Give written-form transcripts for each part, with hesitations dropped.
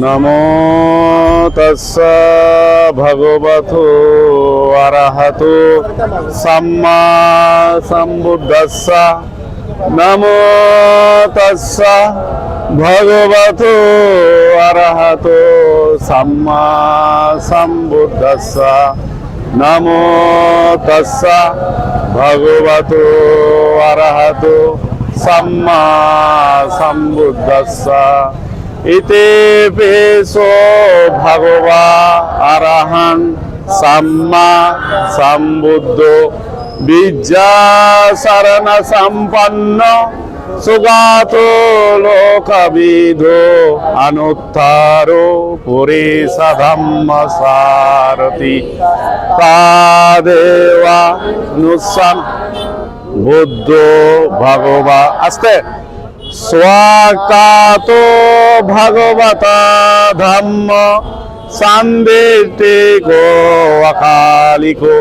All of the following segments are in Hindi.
नमो तस्सा भगवतो अरहतो सम्मा संबुद्धस्सा। नमो तस्सा भगवतो अरहतो सम्मा संबुद्धस्सा। नमो तस्सा भगवतो अरहतो सम्मा संबुद्धस्सा। इति पेसो भगवा अरहं सम्मा संबुद्धो विद्या शरण संपन्न सुगातो लोकविदो अनुत्तारो पुरीश धम्म सारथि तादेवा नुसन् बुद्धो भगवा। अस्ते स्वाकातो भगवता धम्म सांदेतिको अकालिको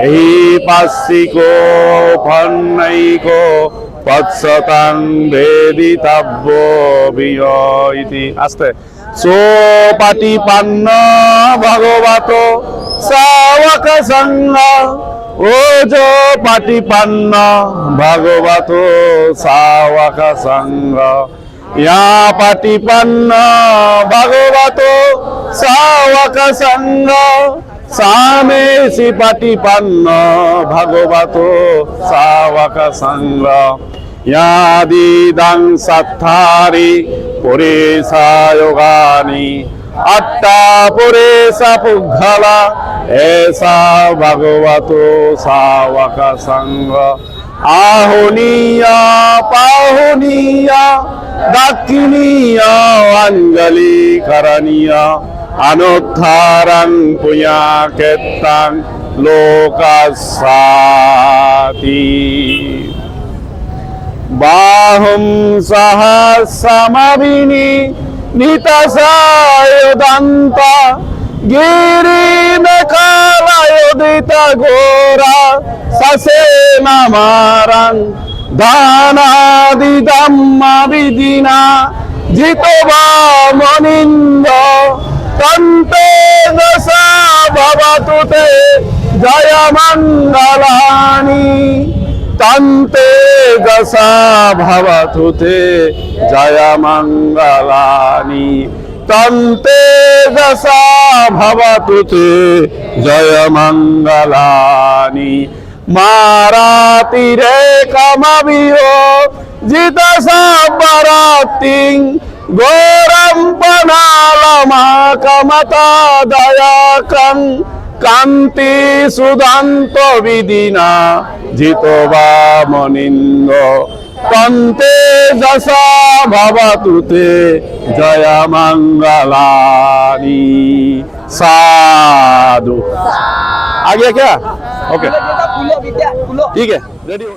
एहि पास्सिको फन्नैको पत्सतं वेदितव्यो वियोइति। अस्ते सोपटिपन्न भगवतो सावक संग ओजो पटिपन्न भगवतो सावक संग। या पटिपन्न भगवतो सावक संग सामेसि पटिपन्न भगवतो सावक संग। यादिदं सत्तारि पुरेसा योगानी अट्टा पुरेसा पुग्घला ऐसा भगवतो सावक संग आहुनीय पाहुनीय दाक्षिणीय अंजलि करणीय अनुत्थारं पुण्यकेत्तं लोकसाति बाहुं सहस्रमभिनी नितसायुदन्त गिरिमेखलायुदित घोरा ससेनमारं दानादिदम्मविदिना जितवा मुनिन्द्र तन्ते दशा भवतु ते जयमङ्गलानि तन्ते दशा भवतु ते जयमङ्गलानि तन्ते दशा भवतु ते जयमङ्गलानि मारातिरेकमभियो जितसाबरातिं घोरं पनालमाकमता दयाकं कान्ति सुदान्तो विदिना जितवा मुनिन्दो तन्ते दशा भवतु ते जयमङ्गलानि साधु। आ गया क्या? ओके ठीक है, रेडी हो।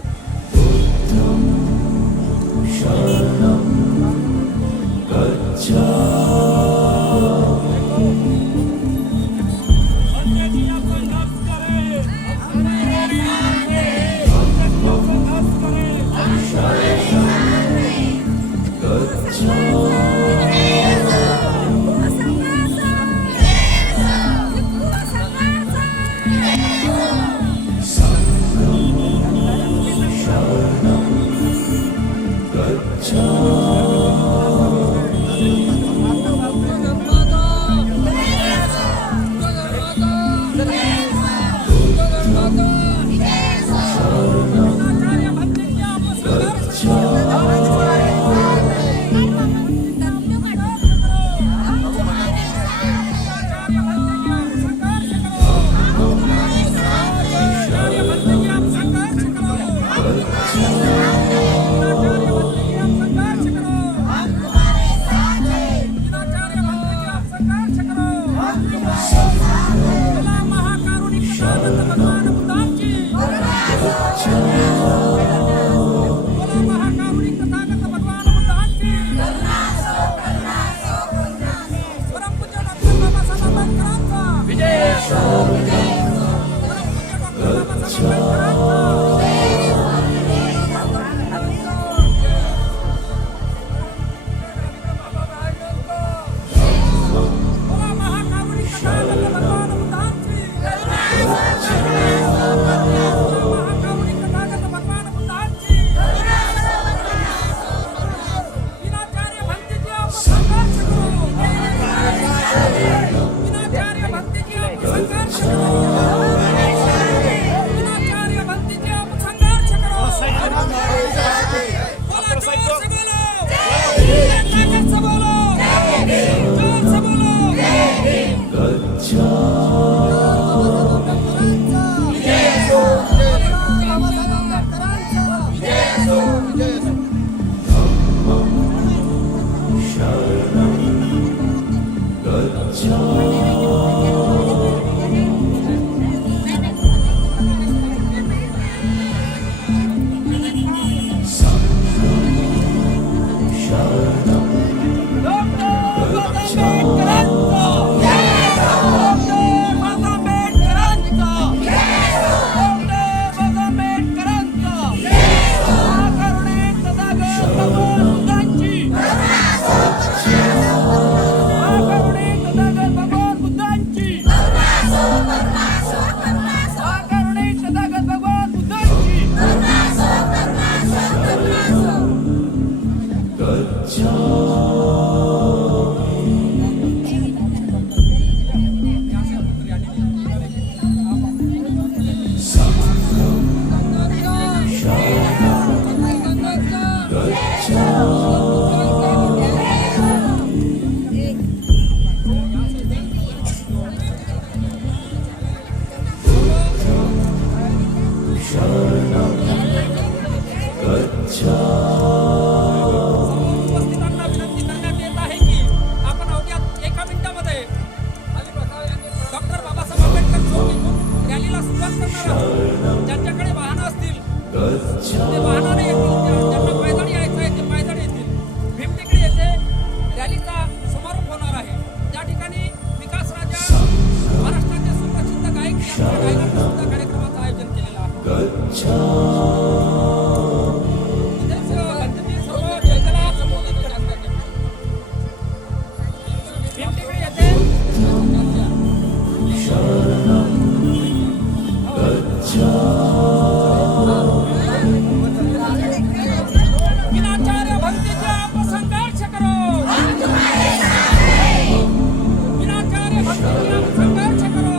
उपस्थितांना विनंती करण्यात येत आहे की आपण अवघ्या 1 मिनिटामध्ये डॉक्टर बाबासाहेब आंबेडकर चौकीतून रॅलीला सुरुवात करणार आहोत. ज्यांच्याकडे वाहनं असतील ते वाहनाने येतील, ज्यांना पायदळी यायचं आहे ते पायदळी येतील. भीमटेकडी येथे रॅलीचा समारोप होणार आहे. त्या ठिकाणी विकास राजा महाराष्ट्राचे सुप्रसिद्ध गायक यांच्या गायनाचा सुद्धा कार्यक्रमाचं आयोजन केलेलं आहे. विनाचार्य भक्तीचे आप संघर्ष करो. विनाचार्य भक्तीचे आप संघर्ष करो.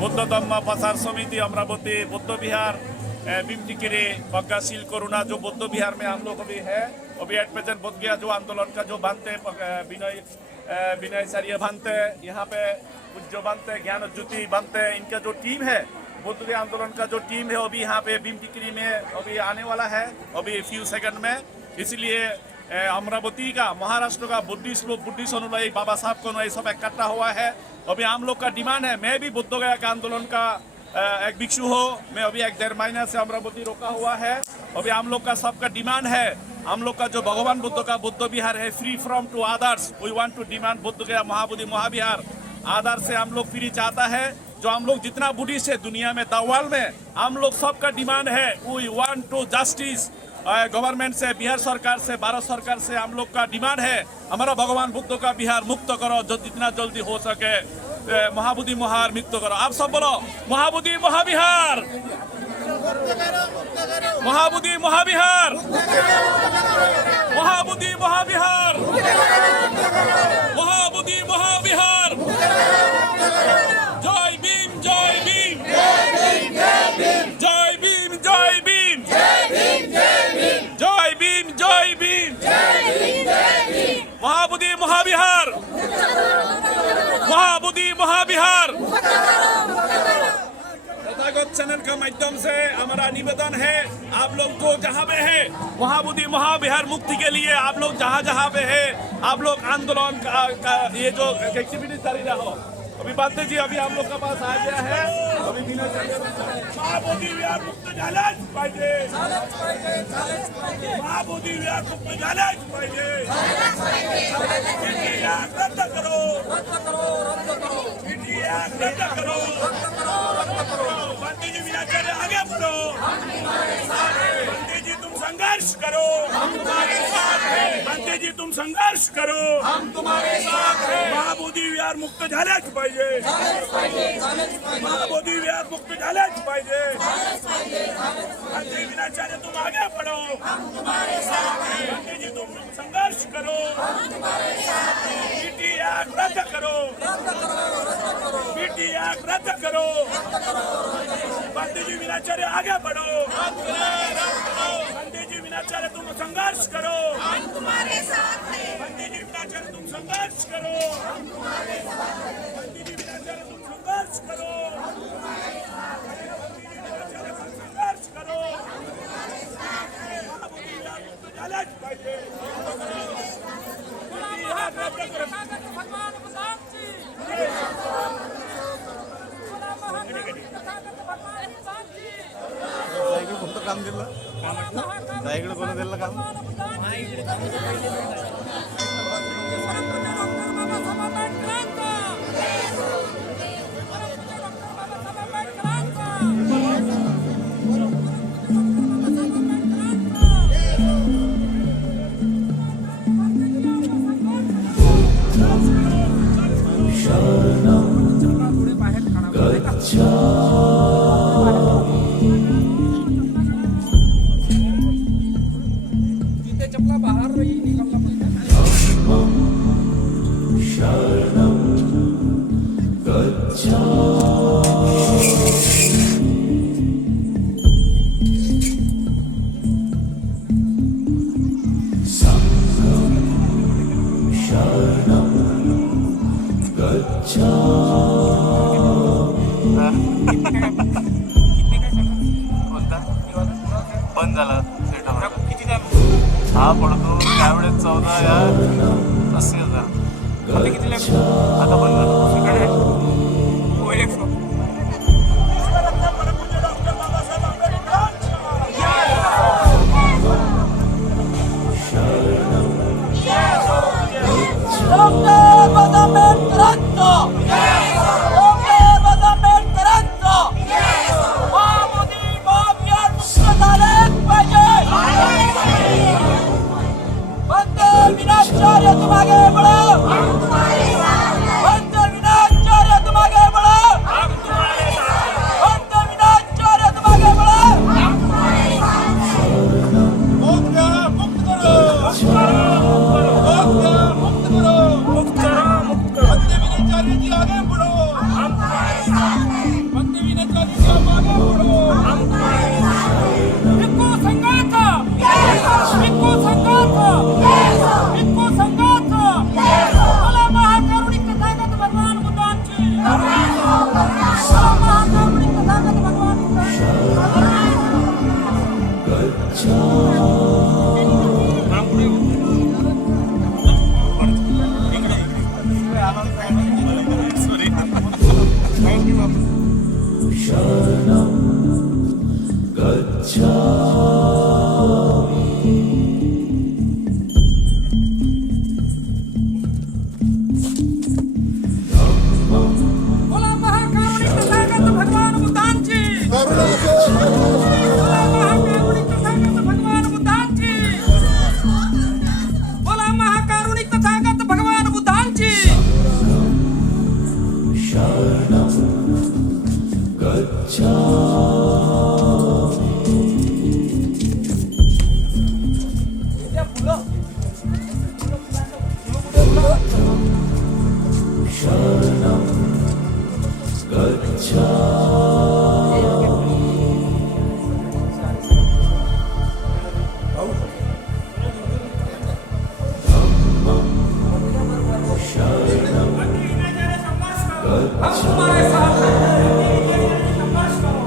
बुद्धधम्म प्रसार समिति अमरावती बुद्ध विहार भीमटिकरी बग्गाशील करुणा जो बुद्ध विहार में हम लोग अभी है अभी एट प्रेजेंट बोध गया जो आंदोलन का जो बांधते विनय सारिया बांधते यहाँ पे पूज्य बांधते ज्ञान ज्योति बांधते इनका जो टीम है बुद्ध विहार आंदोलन का जो टीम है अभी यहाँ पे भीमटिकरी में अभी आने वाला है अभी फ्यू सेकंड में। इसलिए अमरावती का महाराष्ट्र का बुद्धिस्ट अनुयायी बाबा साहब को अनुयायी सब इकट्ठा हुआ है। अभी हम लोग का डिमांड है, मैं भी बुद्ध गया का आंदोलन का एक भिक्षु हो, मैं अभी 1-1.5 महीने से अमरावती रोका हुआ है। अभी हम लोग का सबका डिमांड है, हम लोग का जो भगवान बुद्ध का बुद्ध विहार है free from to others, we want to demand Buddh Gaya Mahabodhi महाविहार आधार से हम लोग फ्री चाहता है। जो हम लोग जितना बुद्धिस्ट है दुनिया में दवाल में हम लोग सबका डिमांड है, we want to justice government से, बिहार सरकार से, भारत सरकार से हम लोग का डिमांड है हमारा भगवान बुद्ध का बिहार मुक्त करो जो जितना जल्दी हो सके, महाबोधि महार मुक्त करो। आप सब बोलो महाबोधि महाविहार, महाबोधि महाविहार, महाबोधि महाविहार, महाबोधि महाविहार। जय भीम जय भीम जय भीम जय भीम जय भीम जय भीम महाबोधि महाविहार, महाबोधि महाविहार। चैनल के माध्यम से हमारा निवेदन है, आप लोग को जहाँ पे है महाबोधि महाविहार मुक्ति के लिए आप लोग जहाँ जहाँ पे है आप लोग आंदोलन का ये जो एक्टिविटी जारी रहो। अभी बातें जी अभी हम लोग के पास आ गया है, अभी बिना महाबोधि विहार मुक्त झालाच पाहिजे, महाबोधि विहार मुक्त झालाच पाहिजे, रद्द करो, रद्द करो, पंडित जी विनाचार्य आगे बढ़ो, पंडित जी तुम संघर्ष करो, हम तुम्हारे साथ हैं, पंडित जी तुम संघर्ष करो, हम तुम्हारे साथ हैं, महाबोधि विहार मुक्त झालाच पाहिजे, महाबोधि विहार मुक्त झालाच पाहिजे, पंडित विनाचार्य तुम आगे बढ़ो, हम तुम्हारे साथ हैं, पंडित जी तुम संघर्ष करो, हम तुम्हारे साथ हैं, पीटी एक्ट रद्द करो, पीटी एक्ट रद्द करो, पंडित जी विनाचार्य आगे बढ़ो, पंडित जी विनाचार्य तुम संघर्ष करो, हम तुम्हारे साथ हैं, पंडित जी विनाचार्य तुम संघर्ष करो, हम तुम्हारे साथ हैं, पंडित जी विनाचार्य तुम संघर्ष करो, हम तुम्हारे साथ हैं, पंडित जी विनाचार्य तुम संघर्ष करो, हम तुम्हारे साथ हैं, महाबोधि विहार मुक्त झालाच पाहिजे, भगवान बुद्धांची फक्त काम दिलं इकडे कोण दिलं काम जिथे चपला बाहेर रही निकलना पड़ता बंद झाला किती हा पडतो त्यावेळेस 14,80,000 किती आता बंद झालं हम तुम्हारे साथ हैं, संघर्ष करो,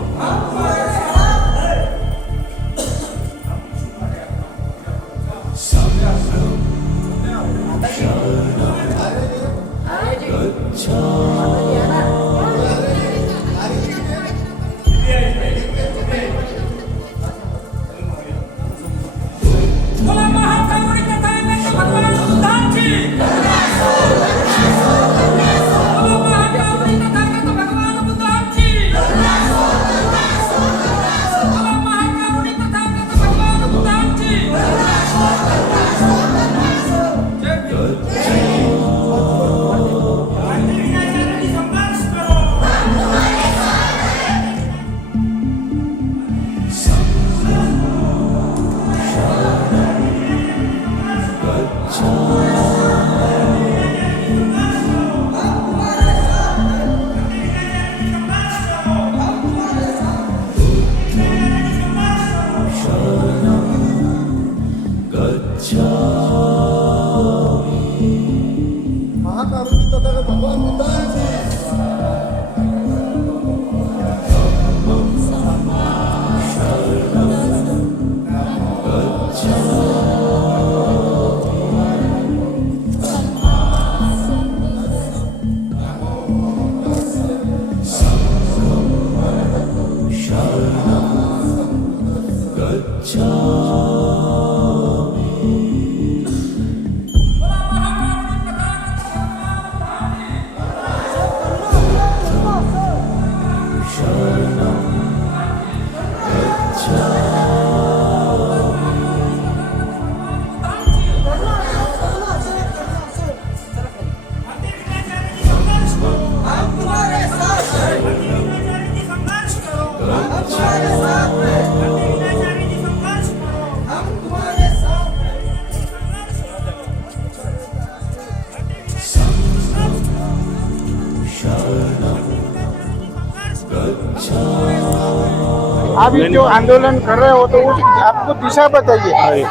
आप जो आंदोलन कर रहे हो तो उस आपको दिशा बताइए।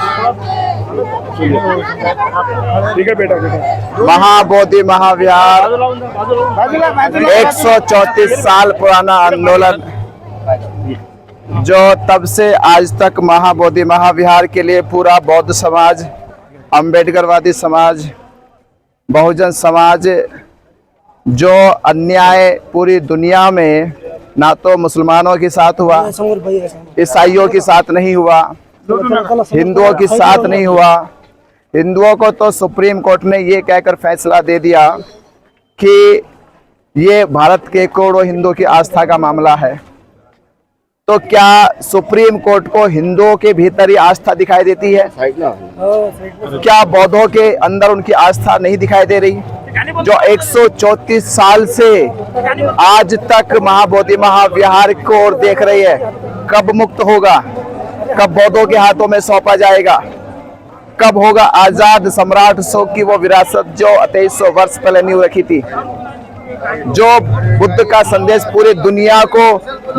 ठीक है बेटा महाबोधि महाविहार 134 साल पुराना आंदोलन जो तब से आज तक महाबोधि महाविहार के लिए पूरा बौद्ध समाज, अंबेडकरवादी समाज, बहुजन समाज जो अन्याय पूरी दुनिया में ना तो मुसलमानों के साथ हुआ, ईसाइयों के साथ नहीं हुआ, हिंदुओं के साथ नहीं हुआ। हिंदुओं को तो सुप्रीम कोर्ट ने ये कहकर फैसला दे दिया कि ये भारत के करोड़ों हिंदुओं की आस्था का मामला है। तो क्या सुप्रीम कोर्ट को हिंदुओं के भीतर ही आस्था दिखाई देती है? क्या बौद्धों के अंदर उनकी आस्था नहीं दिखाई दे रही? जो 134 साल से आज तक महाबोधि महाविहार को ओर देख रही है, कब मुक्त होगा? कब बौद्धों के हाथों में सौंपा जाएगा? कब होगा आजाद सम्राट अशोक की वो विरासत जो 2300 वर्ष पहले नींव रखी थी, जो बुद्ध का संदेश पूरी दुनिया को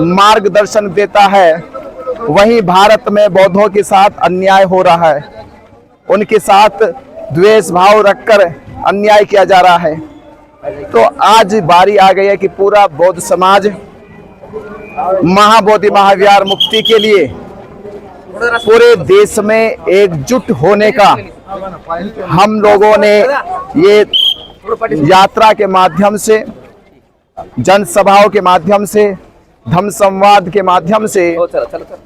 मार्गदर्शन देता है? वहीं भारत में बौद्धों के साथ अन्याय हो रहा है, उनके साथ द्वेष भाव रखकर अन्याय किया जा रहा है। तो आज बारी आ गई है कि पूरा बौद्ध समाज महाबोधि महाविहार मुक्ति के लिए पूरे देश में एकजुट होने का हम लोगों ने ये यात्रा के माध्यम से, जनसभाओं के माध्यम से, धम्म संवाद के माध्यम से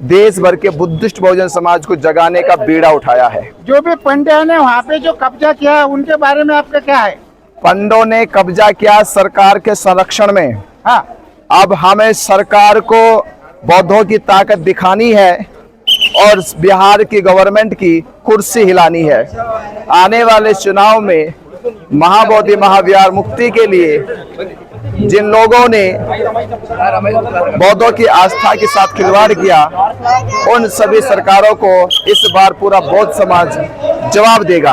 देश भर के बुद्धिस्ट बहुजन समाज को जगाने का बीड़ा उठाया है। जो भी पंडितों ने वहाँ पे जो कब्जा किया है उनके बारे में आपका क्या है? पंडों ने कब्जा किया सरकार के संरक्षण में। हाँ, अब हमें सरकार को बौद्धों की ताकत दिखानी है और बिहार की गवर्नमेंट की कुर्सी हिलानी है। आने वाले चुनाव में महाबोधि महाविहार मुक्ति के लिए जिन लोगों ने बौद्धों की आस्था के साथ खिलवाड़ किया, उन सभी सरकारों को इस बार पूरा बौद्ध समाज जवाब देगा।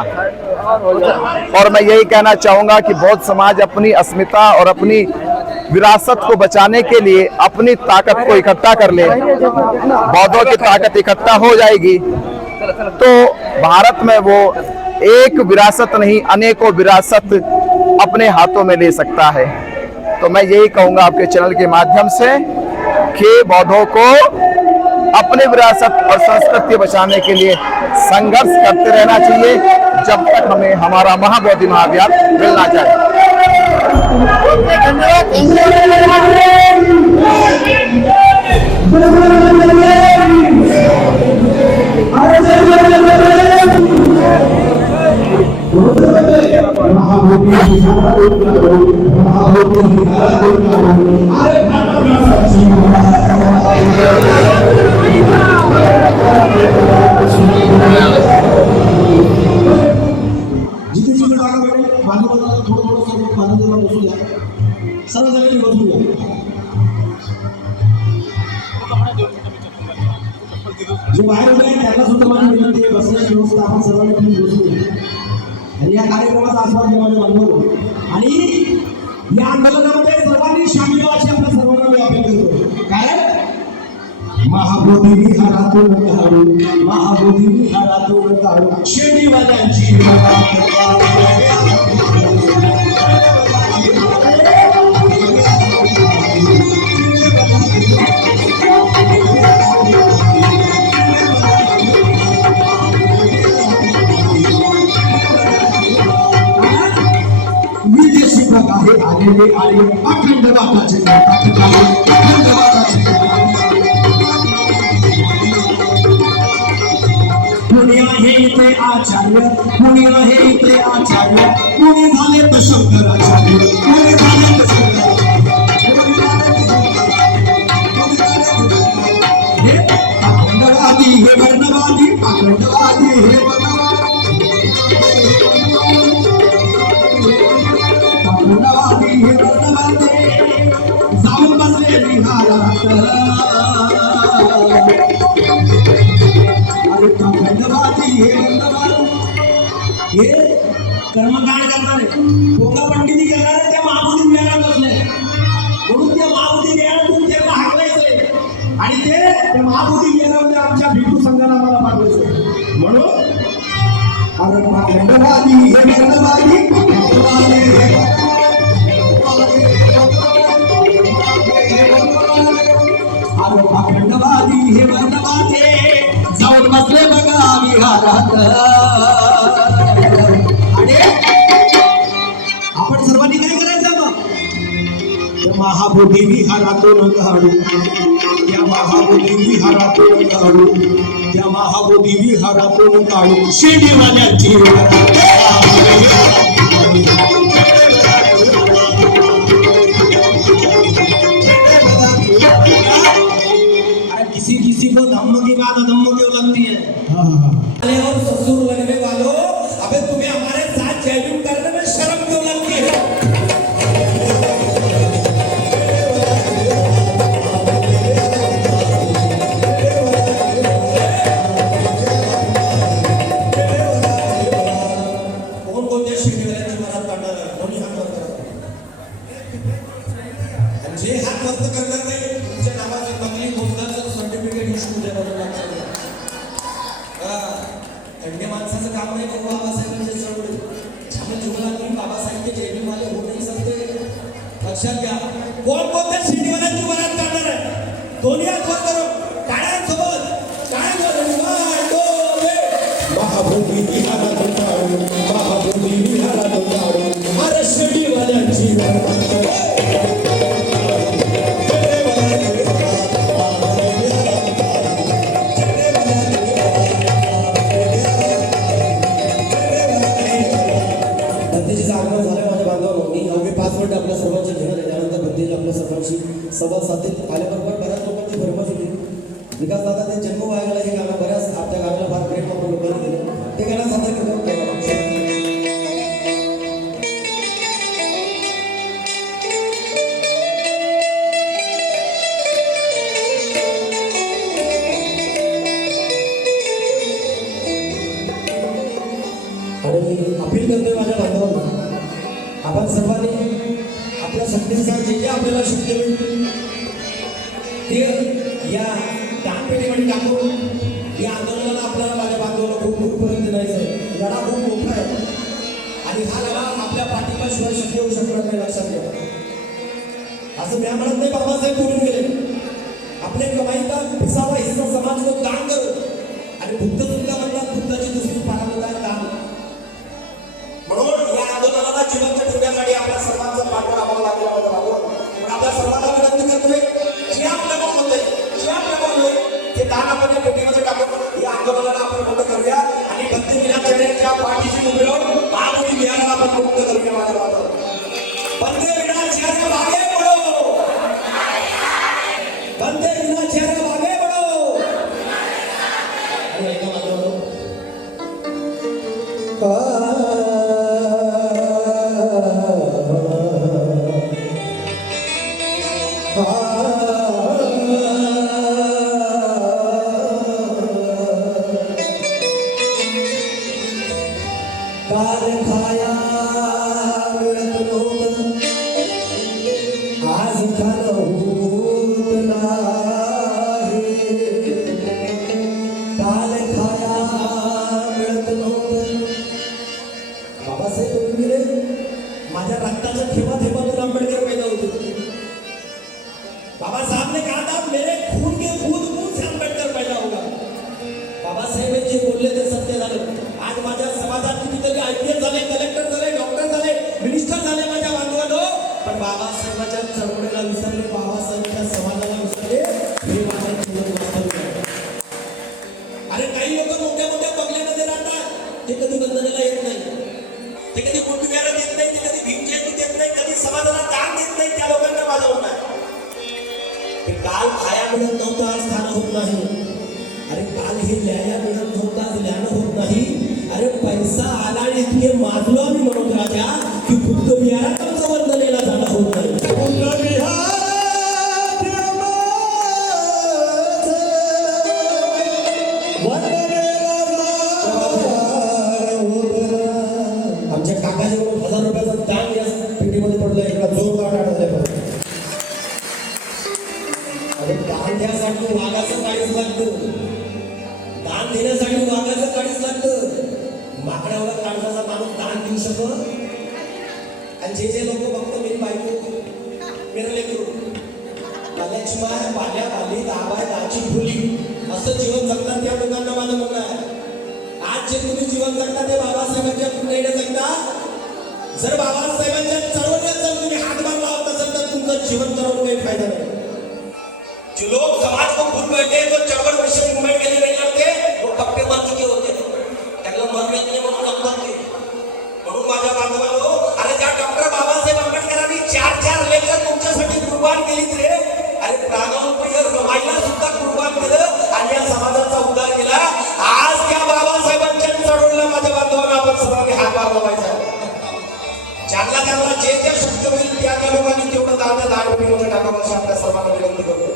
और मैं यही कहना चाहूंगा कि बौद्ध समाज अपनी अस्मिता और अपनी विरासत को बचाने के लिए अपनी ताकत को इकट्ठा कर ले। बौद्धों की ताकत इकट्ठा हो जाएगी तो भारत में वो एक विरासत नहीं अनेकों विरासत अपने हाथों में ले सकता है। तो मैं यही कहूंगा आपके चैनल के माध्यम से कि बौद्धों को अपने विरासत और संस्कृति बचाने के लिए संघर्ष करते रहना चाहिए जब तक हमें हमारा महाबोधि महाविहार मिलना चाहिए। जो बाहेर उभे आहेत त्यांना सुद्धा माझी विनंती आहे, बसण्याची व्यवस्था आपण सर्वांनी तुम्ही बसूया आणि या कार्यक्रमाचा आस्वाद घ्या माझ्या बांधवांनो। आणि या आंदोलनामध्ये सर्वांनी सामील व्हायची आपल्या सर्वांना मी अपील करतो। कारण महाबोधी विहारातून काढू, महाबोधी विहारातून काढू शेंडीवाल्यांची आलेले आले अखंड बाबाचे अखंड बाबाचे आचार्य कुणी आहे इथे आचार्य कुणी झाले तर शंकराचार्य कुणी झाले तर हे पाखंडवादी हे वर्णवादी पाखंडवादी हे पाखंडवादी हे वर्णवादी जाऊन बसले विहारात अरे पाखंडवादी हे वर्णवादी हे कर्मकांड करणारे भोगा पंडिती करणारे त्या महाबोधी विहारात बसले म्हणून त्या महाबोधी विहारातून ते हाकलायचे आणि ते त्या महाबोधी विहारामध्ये आमच्या भिक्खू संघाला आम्हाला पाठवायचे म्हणून अरे पाखंडवादी हे वर्णवादी पाखंडवादी हे अरे पाखंडवादी हे वर्णवादी जाऊन बसले बघा विहारात आणि आपण सर्वांनी काय करायचं मग त्या महाबोधी विहारातून काढू त्या महाबोधी विहारातून काढू त्या महाबोधी विहारातून काढू शिर्डीवाल्यांची किसी किसी को धम्म की बात अधम्म क्यों लगती है और ससुर लगने वालों अबे तुम्हें हमारे साथ जैविक करने में शर्म क्यों लगती है कौन कौन देश शिर्डीवाल्यांची मनात काढणार आहे कोणी हात वर करा जे हात वर करणार नाही तुमच्या नावाचं नकली बोलण्याचं सर्टिफिकेट इश्यू देणार खंडे माणसाचं काम नाही करू बाबासाहेबांचे चळवळी छान जुगला तुम्ही बाबासाहेबचे जैविकवाले होऊ नाही सकते लक्षात घ्या कोण कोणत्या शिर्डीवाल्यांची मनात काढणार आहे दोन्ही हात वर करू टाळ्यांसोबत महाबोधी विहारातून काढू महाबोधी विहारातून काढू अरे शिर्डीवाल्यांची आपल्या सर्वांची घेणार आहे त्यानंतर बंदेज आपल्या सर्वांची संवाद साधेल आल्याबरोबर बऱ्याच लोकांची फरमाईश होती विकास दादा ते जन्म वायाला हे गाणं बऱ्याच आपल्या गाण्याला फार प्रेम आपण लोकांनी दिलं ते गाणं सादर करतो आणि अपील करतोय माझ्या बांधवांना आपण सर्वांनी आपल्या शक्तीनुसार जे जे आपल्याला शक्य होईल ते या दानपेटीमध्ये टाकून या आंदोलनाला आपल्याला माझ्या बांधवाला खूप दूरपर्यंत जायचं लढा खूप मोठा आहे आणि हा लढा आपल्या पाठिंब्याशिवाय शक्य होऊ शकणार नाही लक्षात घ्या असं मी म्हणत नाही बाबासाहेब बोलून गेले अपने कमाई का पिसावा हिस्सा समाज को दान करो आणि बुद्ध सुद्धा म्हणतात बुद्धाची दुसरी पारामिता आहे दान म्हणून या आंदोलनाला जिवंत ठेवण्यासाठी आपल्या सर्वांचा पाठबळ आम्हाला लागला होता पण आपल्या सर्वांना विनंती करतोय जे आपल्याला होतंय जे आपल्याला होतंय ते दान आपण या पेटीमध्ये टाकून या आंदोलनाला आपण मोठं करूया आणि बंदी विनाचर्याच्या पाठीशी उभे राहून महाबोधी विहाराला आपण मुक्त करूया माझ्या बाबा बंदे विनाचर्या मागे पडो बंदे विनाचर्या मागे पडो आणि ऐका माझं नाही. अरे काल हे न्याया मिळत नव्हता, ज्ञान होत नाही. अरे पैसा आला आणि इतके माजलो आम्ही म्हणून राजा की बुद्ध विहारात आमचं वंदनेला जाणं होत नाही. बुद्ध विहार आमच्या काकाच्या 1000 रुपयाचा दान या पेटीमध्ये पडलं. एका जोरदार टाळ्या झाल्या. अरे दान द्यासाठी वाघाचं काळीच लागतं, दान देण्यासाठी वाघाचं काळीच लागतं. माकडावला काळजाचा माणूस दान देऊ शकत. आणि जे लोक फक्त मी बायको मेरे लेकरू लक्ष्माय पाल्या पाली दाबाय दाची फुली असं जीवन जगतात त्या लोकांना माझं म्हणणं आहे. आज जे तुम्ही जीवन जगता ते बाबासाहेबांच्या पुण्याने जगता. जर बाबासाहेबांच्या चळवळीत जर तुम्ही हातभार लावत असाल तर तुमचं जीवन जगून काही फायदा नाही. जो लोग समाज को भूल बैठे तो चळवळ विषय मूवमेंट के लिए नहीं लड़ते वो पक्के मर चुके होते. त्याला मरण्यात नाही म्हणून जगतात ते. म्हणून माझ्या बांधवांनो, अरे ज्या डॉक्टर बाबासाहेब आंबेडकरांनी 4 लेकर तुमच्यासाठी कुर्बान केलीत रे. अरे प्राणप्रिय रमाईला सुद्धा कुर्बान केलं आणि या समाजाचा उद्धार केला. आज त्या बाबासाहेबांच्या चळवळीला माझ्या बांधवांना आपण सर्वांनी हातभार लावायचा. ज्यांना त्यांना जे शक्य होईल त्या लोकांनी तेवढं दान पेटीमध्ये टाकावं अशी आपल्या सर्वांना विनंती करतो.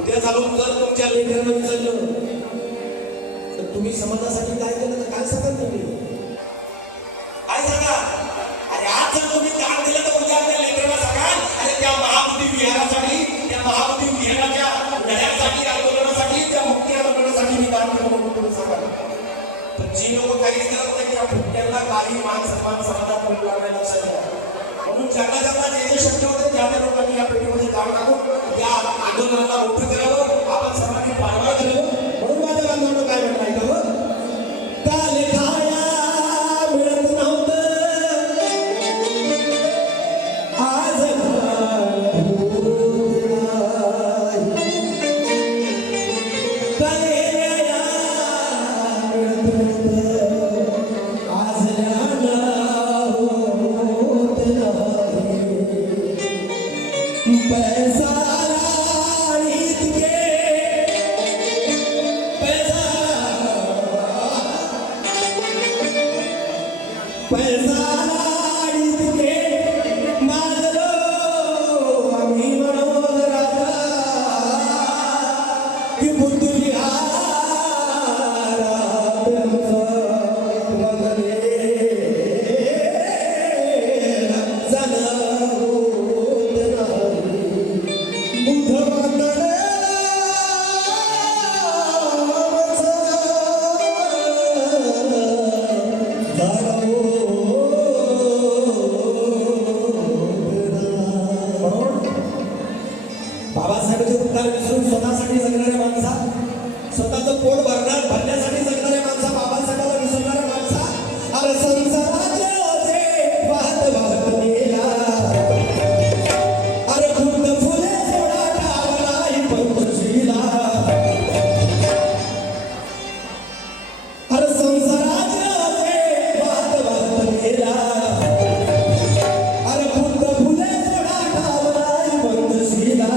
उद्या चालून जर तुमच्या लेकरांना विचारलं तर तुम्ही समाजासाठी काय केलं तर काय सांगाल तुम्ही? काय सांगा? अरे आज जर तुम्ही दान दिलं तर उद्या आपल्या लेकरांना सांगाल अरे त्या महाबोधी विहारासाठी, त्या महाबोधी विहाराच्या लढ्यासाठी, आंदोलनासाठी, त्या मुक्ती आंदोलनासाठी मी दान केलं म्हणून तुम्ही सांगाल. पण जी लोक काहीच करत नाही त्या फुटक्यांना काही मान सन्मान समाजात मिळणार नाही. लक्षात घ्या. म्हणून ज्यांना जे शक्य होते त्या लोकांनी या पेटीमध्ये दान टाकून या आंदोलनाला मोठं करावं, आपण सर्वांनी पाठबळ करावं. म्हणून माझ्या बांधवांना काय म्हणणं आहे का काल खाया मिळत नव्हतं आज बाबासाहेबांचे उपकार विसरून स्वतःसाठी जगणाऱ्या माणसा, स्वतःचं पोट भरण्यासाठी जगणाऱ्या माणसा, बाबासाहेबांना विसरणाऱ्या माणसा, अरे संसाराचे ओझे वाहत वाहत गेला. अरे खुर्द फुले सोडा ठावला पंतशीला. अरे संसाराचे ओझे वाहत वाहत गेला. अरे खुर्द फुले सोडा ठावला पंतशीला.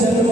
जन्म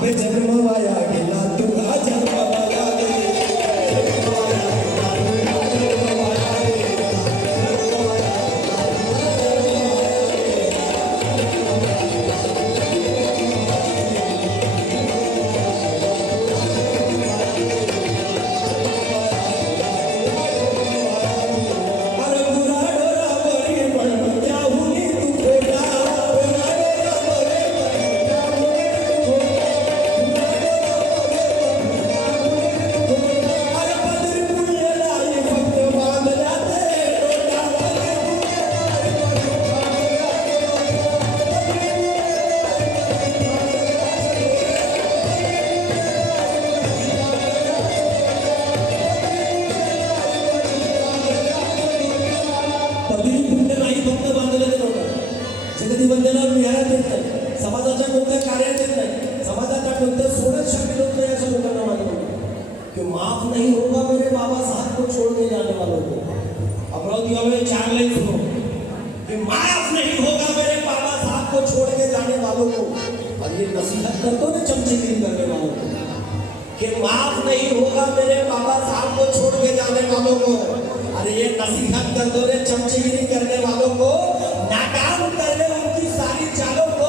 अबे जन्म वाया गेला तुझा जन्म वाया समाजाच्या कोणत्या कार्यात येत नाही, समाजाच्या कोणत्या सोडत शामिल होत नाही अशा लोकांना माहिती कि माफ नहीं होगा मेरे बाबा साहब को छोड़ के जाने वालों को. अमरावती वाले 4 लाइन सुनो कि माफ नहीं होगा मेरे बाबा साहब को छोड़ के जाने वालों को. और ये नसीहत कर दो ना चमचेगिरी करने वालों को कि माफ नहीं होगा मेरे बाबा साहब को छोड़ के जाने वालों को. अरे ये नसीहत कर दो रे चमचेगिरी करने वालों को, नाकाम कर ले उनकी सारी चालों को.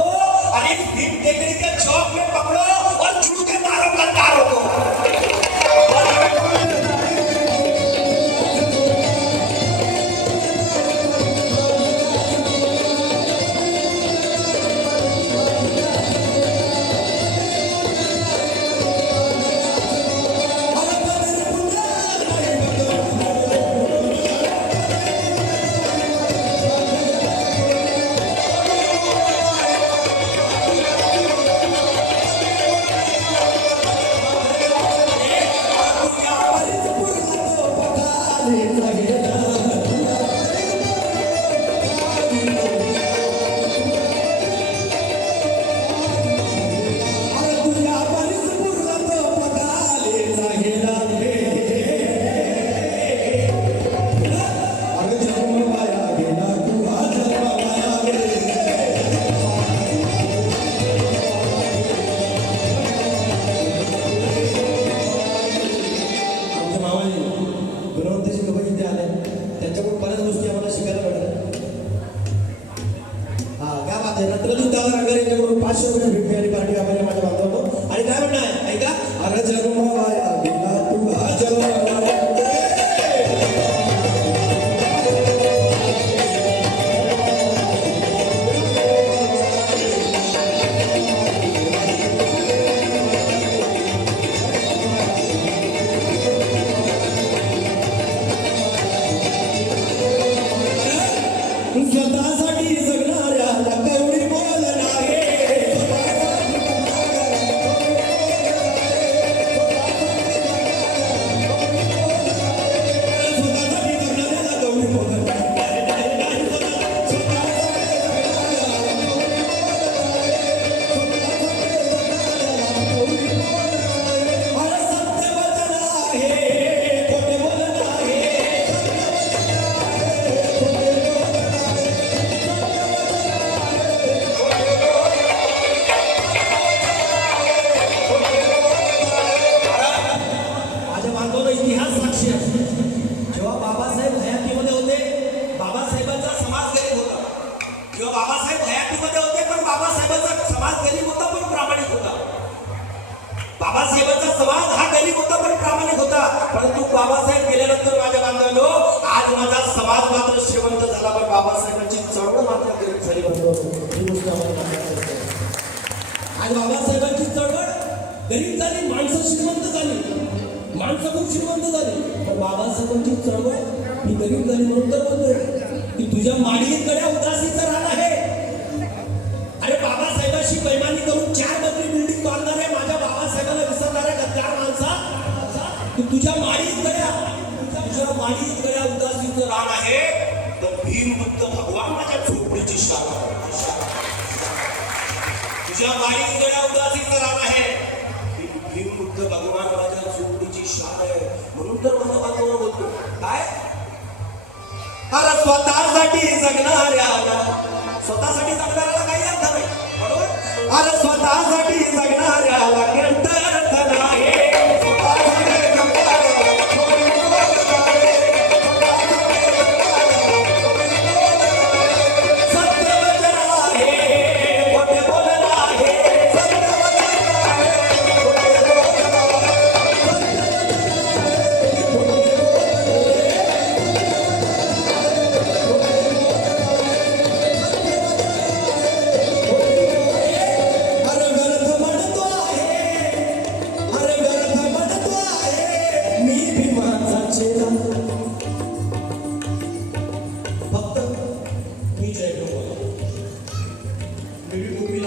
अरे भीम टेकरी के चौक में पकड़ो और छू के मारो गद्दारों को. बाबासाहेबांचा समाज हा गरीब होता पण प्रामाणिक होता. परंतु बाबासाहेब गेल्यानंतर माझ्या बांधवांनो आज माझा समाज मात्र श्रीमंत झाला, पण बाबासाहेबांची चळवळ मात्र गरीब झाली. ही गोष्ट आज बाबासाहेबांची चळवळ गरीब झाली, माणसं श्रीमंत झाली, माणसं खूप श्रीमंत झाली, पण बाबासाहेबांची चळवळ ही गरीब झाली. म्हणून तर बोलतोय की तुझ्या माडीकडे उदासीचं रान आहे. अरे बाबासाहेबांशी बैमानी करून 4 मजली बिल्डिंग बांधणारे माझ्या बाबासाहेबांना विसरणाऱ्या गद्दार माणसा, तू तुझ्या माडीत गड्या उदासीचं रान आहे, तर भीम बुद्ध भगवान माझ्या झोपडीची शान आहे. तुझ्या माडीत गड्या उदासीचं रान आहे, भीम बुद्ध भगवान माझ्या झोपडीची शान आहे. म्हणून तर माझा बाजूला बोलतो काय, अरे स्वतःसाठी जगणाऱ्याला, स्वतःसाठी जगणाऱ्याला काही अर्थ नाही, बरोबर. अरे स्वतःसाठी जगणाऱ्याला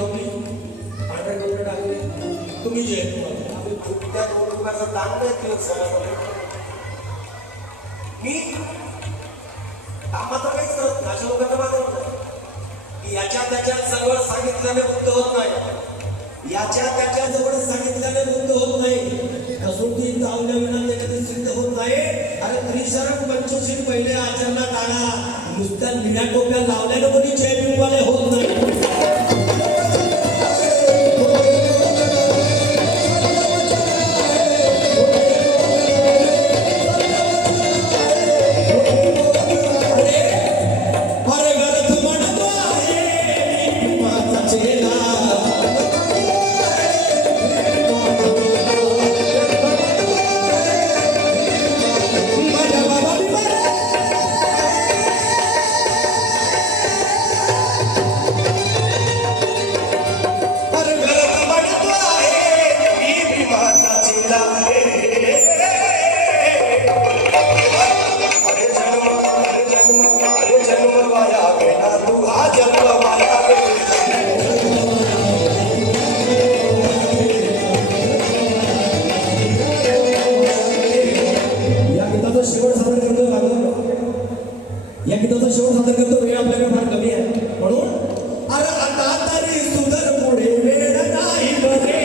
ठेवली 100 रुपये टाकले तुम्ही जे आम्ही त्या 2 रुपयाचं दान नाही केलं समाजाला मी कामाचं काहीच करत नाही अशा लोकांना माझं की याच्या त्याच्या जवळ सांगितल्याने बुद्ध होत नाही याच्या त्याच्या जवळ सांगितल्याने बुद्ध होत नाही कसोटी चावल्या विना ते कधी सिद्ध होत नाही अरे त्रिशरण पंचशील पहिले आचरणा काढा नुसत्या निळ्या टोप्या लावल्याने कोणी जय भीमवाले होत नाही या गीताचा शेवट सादर करतो वेळ आपल्याकडे फार कमी आहे म्हणून अरे आता तरी सुंदर पुढे वेळ नाही बरे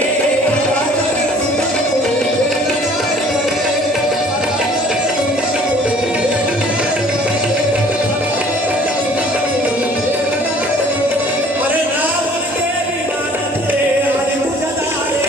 अरे नाव विमानाचे आणि तुझ्या दारे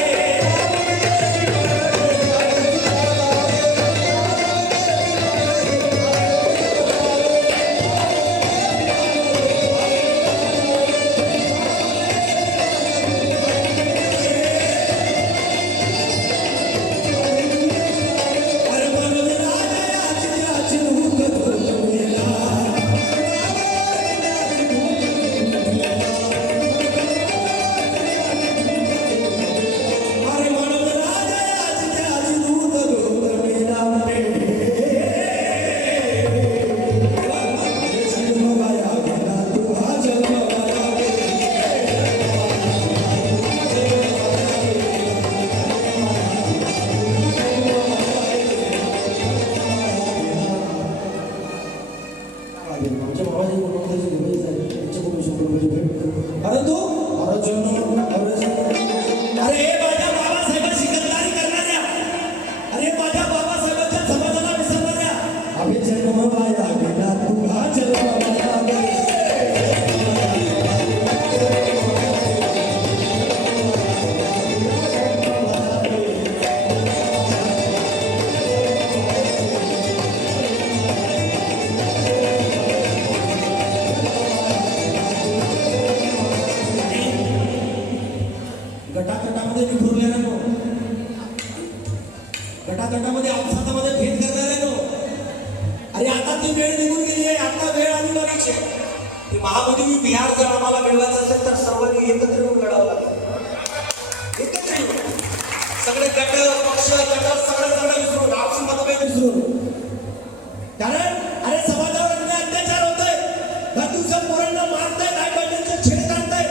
गटागटामध्ये विखुरलेला नो गटागटामध्ये आपसामध्ये भेद करणारे नो अरे आता ती वेळ निघून गेली आहे आता वेळ आली बारीची ती महाबोधी बिहार जर आम्हाला मिळवायचं असेल तर सर्वांनी एकत्र येऊन लढावं लागेल एकत्र येऊन सगळे गट पक्ष गट सगळं विसरून आपसी मतभेद विसरून कारण अरे समाजावर अन्याय अत्याचार होतोय दर दिवसात पोरांना मारतायत आई बहिणींचे छेड काढतायत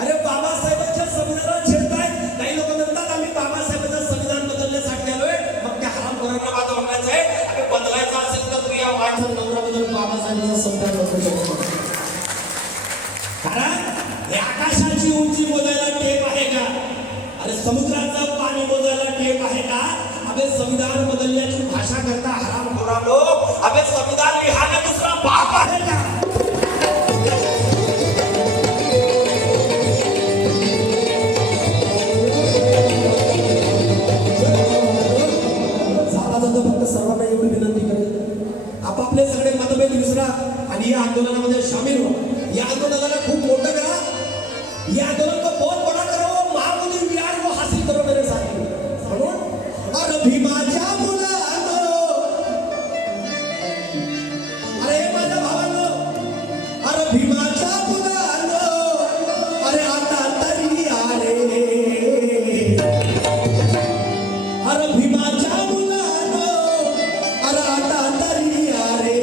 अरे बाबासाहेबांच्या संविधानात छेडतायत काही लोक म्हणतात आम्ही बाबासाहेबांचं संविधान बदलण्यासाठी आलोय मग त्या हरामखोरांना माझं म्हणायचं आहे अरे बदलायचं असेल तर तू या वाटचं नवराबद्दल बाबासाहेबांचं संविधान बदलू शकतो कारण हे आकाशाची उंची मोजायला टेप आहे का अरे समुद्राचं पाणी मोजायला टेप आहे का अबे संविधान बदलण्याची भाषा करता हरामखोरा लोक अबे संविधान लिहायला दुसरा बाप आहे का फक्त सर्वांना एवढी विनंती करेल आपापले सगळे मतभेद विसरा आणि या आंदोलनामध्ये सामील व्हा या आंदोलनाला खूप मोठं करा या आंदोलन को बहुत बड़ा करो महाबोधी बिहार को हासिल करो मेरे साथी म्हणून अरे भीमाच्या मुलांनो अरे माझ्या भावांनो अरे भीमाच्या मुलांनो अरे आता तरी आले अरे भीमाच्या मुलांनो अरे आता तरी आले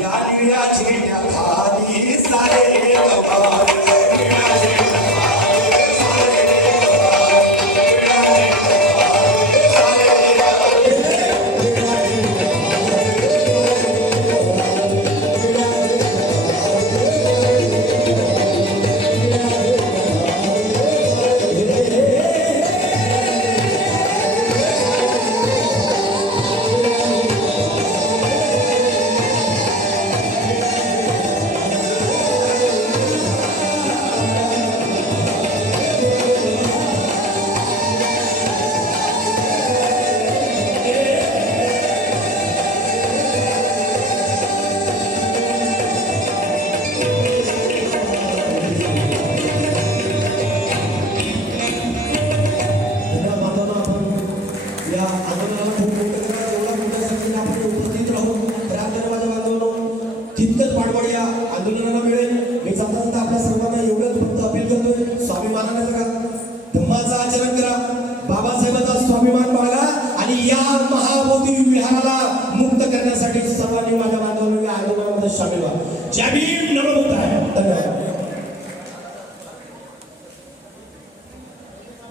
या निळ्या चिऱ्या खाली सारे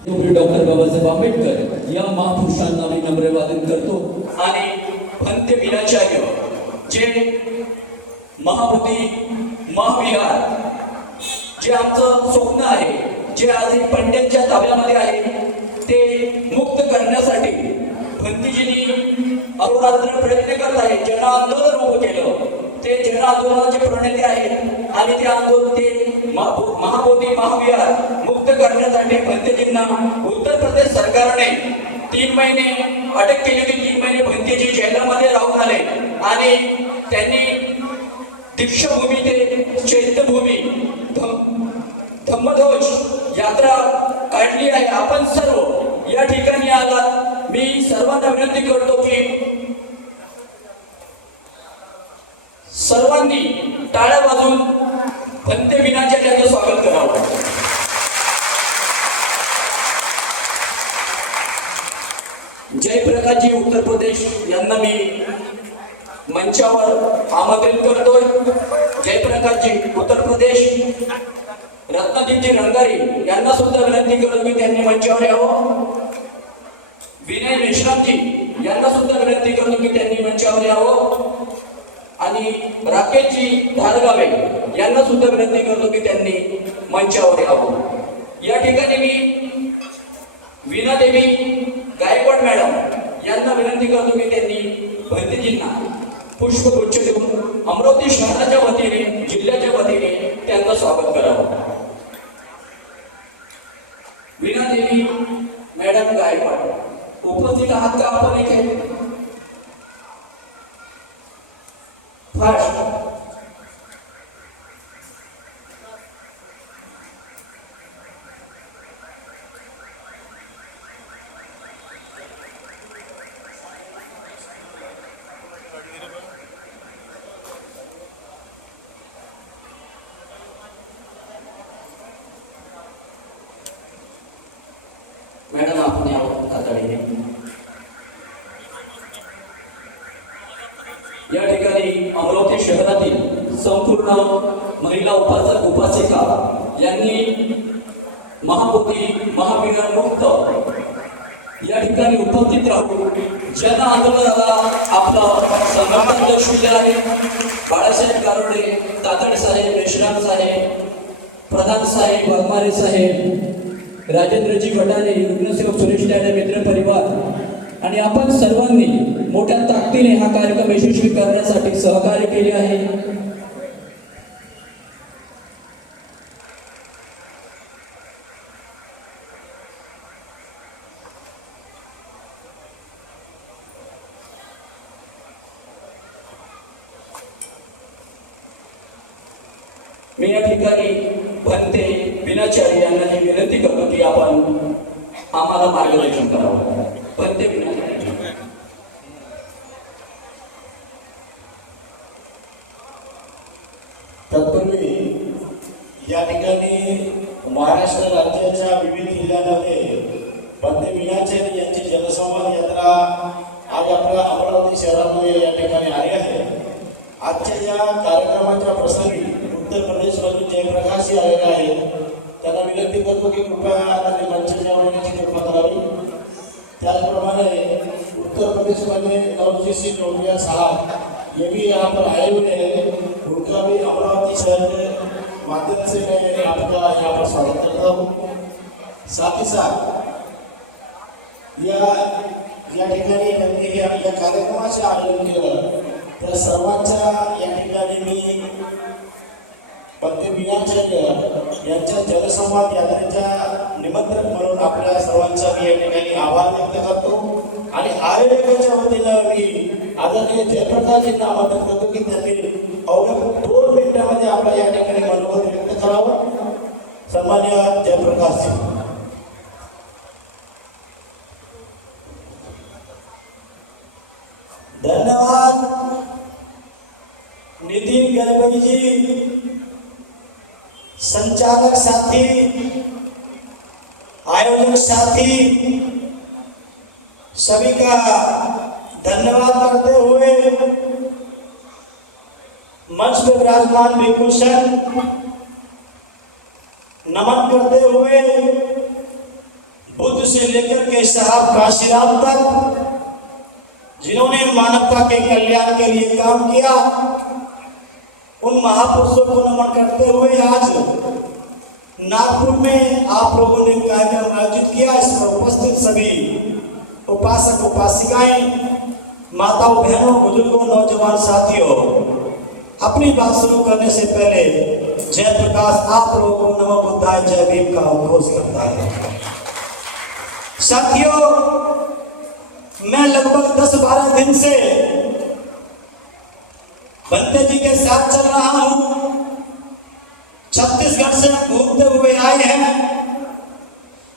डॉक्टर बाबासाहेब आंबेडकर या महापुरुषांना मी नम्र वादन करतो आणि पंत विनाचार्य जे महाबोधी महाविहार जे आमचं स्वप्न आहे, जे आज पंडितच्या ताब्यामध्ये आहे, ते मुक्त करण्यासाठी भंतीजींनी अहोरात्र प्रयत्न करत आहे. जन आंदोलन उभं केलं, ते जन आंदोलनाचे प्रणेते आहेत आणि ते आंदोलन ते महाबोधी महाविहार मुक्त करण्यासाठी भंतेजींना उत्तर प्रदेश सरकारने 3 महिने अटक केली होती. 3 महिने भंतेजी जेलामध्ये राहून आले आणि त्यांनी दीक्षाभूमी ते चैत्यभूमी धम्मध्वज यात्रा काढली आहे. आपण सर्व या ठिकाणी आलात. मी सर्वांना विनंती करतो की सर्वांनी टाळ्या वाजवून पंत विनाचार्याचं स्वागत करावं. जयप्रकाशजी उत्तर प्रदेश यांना मी मंचावर आमंत्रित करतोय. जयप्रकाशजी उत्तर प्रदेश. रत्नदीपजी रंगारी यांना सुद्धा विनंती करतो की त्यांनी मंचावर यावं. विनय मेश्रामजी यांना सुद्धा विनंती करतो की त्यांनी मंचावर यावं आणि राकेशजी धारगावे यांना सुद्धा विनंती करतो की त्यांनी मंचावर यावं. या ठिकाणी मी वीणादेवी गायकवाड मॅडम यांना विनंती करतो की त्यांनी भंतेजींना पुष्पगुच्छ देऊन अमरावती शहराच्या वतीने जिल्ह्याच्या वतीने त्यांचं स्वागत करावं. वीणादेवी मॅडम गायकवाड उपस्थित आहात का आपण इथे? फास्ट मॅडम आपण यावं तातडीने. या ठिकाणी अमरावती शहरातील संपूर्ण महिला उपासक उपासिका यांनी महाबोधी महाविहार मुक्त या ठिकाणी उपस्थित राहून जन आंदोलनाला आपलं समर्थन दर्शविले आहे. बाळासाहेब गारोडे, तातड साहेब, मेश्राम साहेब, प्रधान साहेब, वाघमारे साहेब, राजेंद्रजी वडाले, युग्नसेवक सुरेश डाडे, मित्र परिवार आणि आपण सर्वांनी मोठ्या ताकदीने हा कार्यक्रम यशस्वी करण्यासाठी सहकार्य केले आहे. मी या ठिकाणी भंते विनाचारी यांना ही विनंती करतो की आपण आम्हाला मार्गदर्शन करावं. भंते विनाचारी. तत्पूर्वी या ठिकाणी महाराष्ट्र राज्याच्या विविध जिल्ह्यांमध्ये पंत विनाचार्य यांची जनसंवाद यात्रा आज आपल्या अमरावती शहरामध्ये या ठिकाणी आली आहे. आजच्या या कार्यक्रमाच्या प्रसंगी उत्तर प्रदेशमधून जयप्रकाशजी आलेले आहेत. त्यांना विनंती करतो की कृपया त्यांनी मंचाच्या वाहिनीची कृपा करावी. त्याचप्रमाणे उत्तर प्रदेश में नवजीत सिंह लोहिया साहब ये भी यहाँ पर आए हुए हैं. उनका भी अमरावती शहर के माध्यम से मैं आपका यहाँ पर स्वागत करता हूँ. साथ ही साथ या ठिकाणी त्यांनी या कार्यक्रमाचे आयोजन केलं तर सर्वांच्या या ठिकाणी मी पंत विनाचार्य यांच्या जनसंवाद यात्रेच्या निमंत्रण म्हणून आपल्या सर्वांचा मी या ठिकाणी आभार व्यक्त करतो आणि आयोजकांच्या वतीनं मी आदरणीय जयप्रकाशजींना आमंत्रित करतो की त्यांनी अवघ्या 2 मिनिटांमध्ये आपल्या या ठिकाणी मनोगत व्यक्त करावं. सन्माननीय जयप्रकाशजी. धन्यवाद नितिन गडकरी जी, संचालक साथी, आयोजक साथी, सभी का धन्यवाद करते हुए मंच पे विराजमान विभूषण नमन करते हुए बुद्ध से लेकर के साहब काशीराम तक जिन्होंने मानवता के कल्याण के लिए काम किया, उन महापुरुषों को नमन करते हुए आज नागपुर में आप लोगों ने कार्यक्रम आयोजित किया। इसमें उपस्थित सभी उपासक उपासिकाएं, माताओं बहनों, बुजुर्गों, नौजवान साथियों, अपनी बात शुरू करने से पहले जयप्रकाश आप लोगों को नमो बुद्धाय जय भीम का उद्घोष करता है। साथियों, मैं लगभग 10-12 दिन से बंते जी के साथ चल रहा हूं। छत्तीसगढ़ से घूमते हुए आए हैं।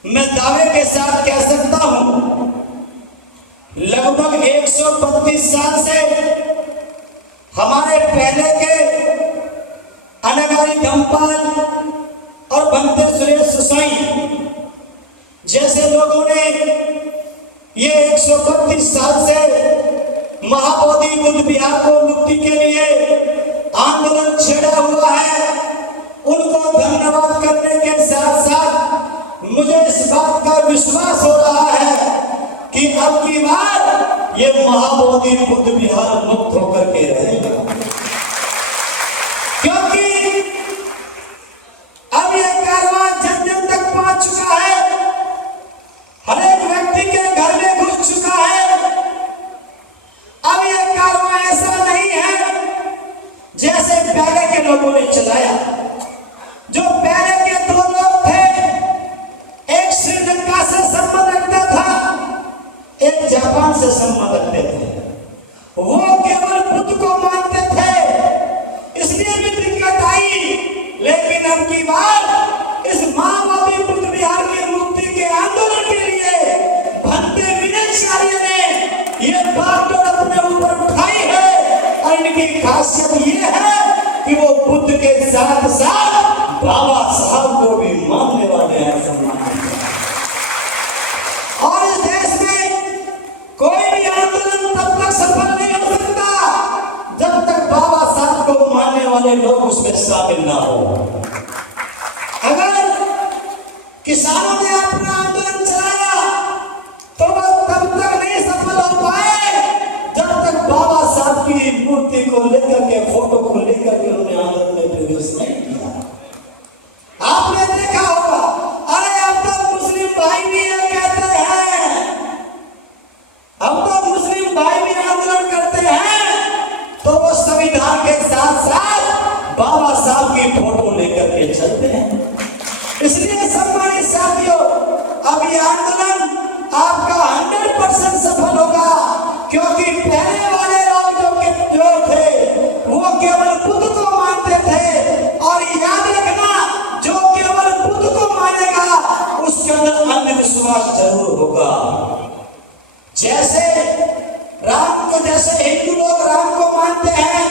मैं दावे के साथ कह सकता हूं लगभग 132 साल से हमारे पहले के अनगारी धमपाल और बंते सुरेश सुसाई जैसे लोगों ने ये 132 साल से महाबोधि बुद्ध विहार को मुक्ति के लिए आंदोलन छेड़ा हुआ है। उनको धन्यवाद करने के साथ साथ मुझे इस बात का विश्वास हो रहा है कि अब की बार ये महाबोधि बुद्ध विहार मुक्त होकर के रहेगा, क्योंकि अब ये कारवां जन जन तक पहुंच चुका है, हर एक व्यक्ति के घर में घुस चुका है। अब ये कारवां ऐसा नहीं है जैसे पहले के लोगों ने चलाया। जो पहले के 2 लोग थे, एक श्रीलंका से संबंध रखता था, एक जापान से संबंध रखते थे। वो केवल बुद्ध को मानते थे, इसलिए भी दिक्कत आई। लेकिन अब की बार इस महाबोधि बुद्ध विहार की मुक्ति के आंदोलन के लिए भंते विनयचार्य ने ये बात अपने ऊपर उठाई है। और इनकी खासियत ये है कि वो बुद्ध के साथ साथ बाबा साहब को भी मानने वाले हैं, सम्मान। और इस देश में कोई भी आंदोलन तब तक सफल नहीं हो सकता जब तक बाबा साहब को मानने वाले लोग उसमें शामिल ना हो। अगर किसानों ने अपना आंदोलन चलाया तो वो तब तक नहीं सफल हो पाए जब तक बाबा साहब की मूर्ति को लेकर के, फोटो को लेकर के उन्होंने आंदोलन में प्रवेश नहीं किया। आपने देखा होगा, अरे अब तो मुस्लिम भाई भी ये कहते हैं, अब तो मुस्लिम भाई भी आंदोलन करते हैं, तो वो संविधान के साथ साथ बाबा साहब की फोटो लेकर के चलते हैं। इसलिए सम्मानित साथियों, अब ये आंदोलन आपका 100% सफल होगा, क्योंकि पहले वाले लोग जो थे वो केवल बुद्ध को मानते थे। और याद रखना, जो केवल बुद्ध को मानेगा उसके अंदर अंधविश्वास जरूर होगा। जैसे राम को, जैसे हिंदू लोग राम को मानते हैं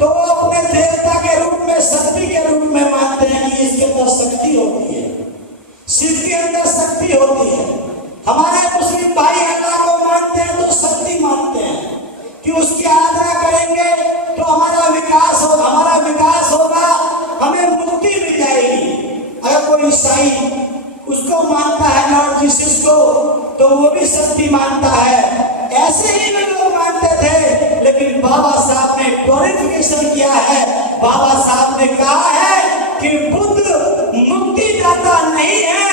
तो वो अपने देवता के रूप में, शक्ति के रूप में मानते हैं कि इसके अंदर शक्ति होती है, शिव के अंदर शक्ति होती है। हमारे मुस्लिम भाई अल्लाह को मानते हैं तो शक्ति मानते हैं कि उसकी आराधना करेंगे तो हमारा विकास होगा, हमें मुक्ति मिल जाएगी। अगर कोई ईसाई उसको मानता है लॉर्ड जीसस को, तो वो भी शक्ति मानता है। ऐसे ही भी लोग मानते थे, लेकिन बाबा साहब ने क्लैरिफिकेशन किया है। बाबा साहब ने कहा है कि बुद्ध मुक्ति दाता नहीं है,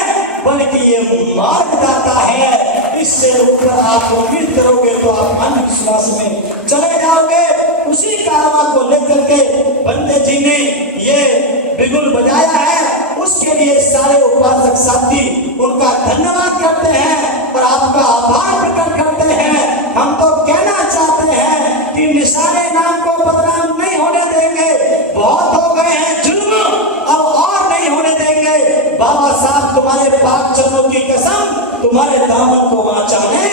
बल्कि ये मार्ग दाता है। इससे ऊपर आप उम्मीद करोगे तो आप अंधविश्वास में चले जाओगे। उसी कारवां को लेकर के बंते जी ने ये बिगुल बजाया है, उसके लिए सारे उपासक साथी उनका धन्यवाद करते हैं और आपका आभार प्रकट करते हैं। हम तो कहना चाहते हैं कि निशाने नाम को बदनाम नहीं होने देंगे। बहुत हो गए हैं जुल्म, अब और नहीं होने देंगे। बाबा साहब तुम्हारे पाक चरणों की कसम, तुम्हारे दामन को वांचाने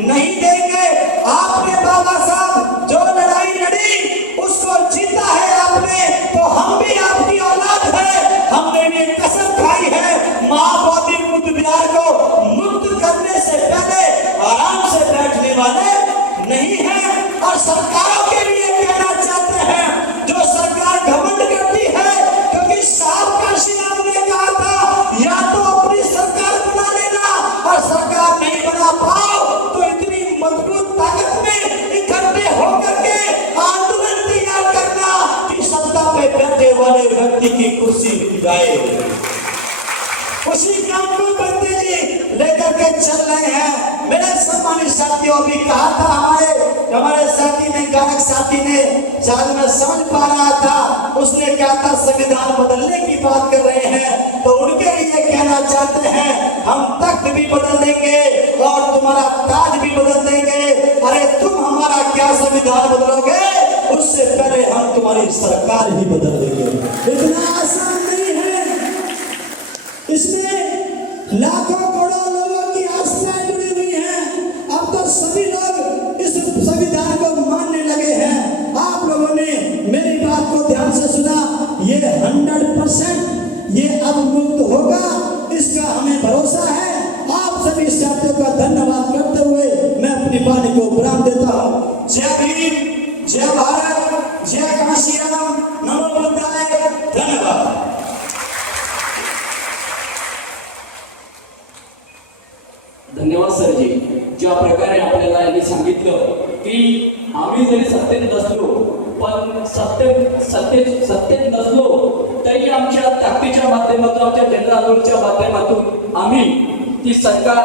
नहीं देंगे। आपने बाबा साहब जो लड़ाई लड़ी उसको जीता है आपने, तो हम भी आपकी औलाद है। हमने भी कसम खाई है, महाबोधि बुद्ध विहार को मुक्त करने से पहले आराम से बैठने वाले नहीं है। और सरकारों के लिए कहना चाहते हैं, जो सरकार घमंड करती है, क्योंकि साहब का शिनाम ने कहा था या तो अपनी सरकार बना लेना और हमको बंदे जी लेकर के चल रहे हैं। मेरे सम्मानित साथियों, भी कहा था हमारे साथी ने, गायक साथी ने, शायद मैं समझ पा रहा था, उसने कहा था संविधान बदलने की बात कर रहे हैं, तो उनके लिए कहना चाहते हैं हम तख्त भी बदल देंगे और तुम्हारा ताज भी बदल देंगे। अरे तुम हमारा क्या संविधान बदलोगे, उससे पहले हम तुम्हारी सरकार ही बदल देंगे। इतना आसान नहीं है, इसमें लाखों करोड़ों लोगों की आस्थाएं जुड़ी हुई हैं। अब तो सभी लोग इस संविधान को मानने लगे हैं। आप लोगों ने मेरी बात को ध्यान से सुना, ये 100% ये अब मुक्त होगा, इसका हमें भरोसा है। आप सभी साथियों का धन्यवाद करते हुए मैं अपनी वाणी को विराम देता हूँ। जय भीम, जय भारत, जय काशीराम, नमो बुद्धाय, धन्यवाद। धन्यवाद सरजी. ज्या प्रकारे आपल्याला यांनी सांगितलं की आम्ही जरी सत्तेत नसलो, पण सत्तेत नसलो तरी आमच्या ताकदीच्या माध्यमातून, आमच्या जनआंदोलनाच्या माध्यमातून आम्ही ती सरकार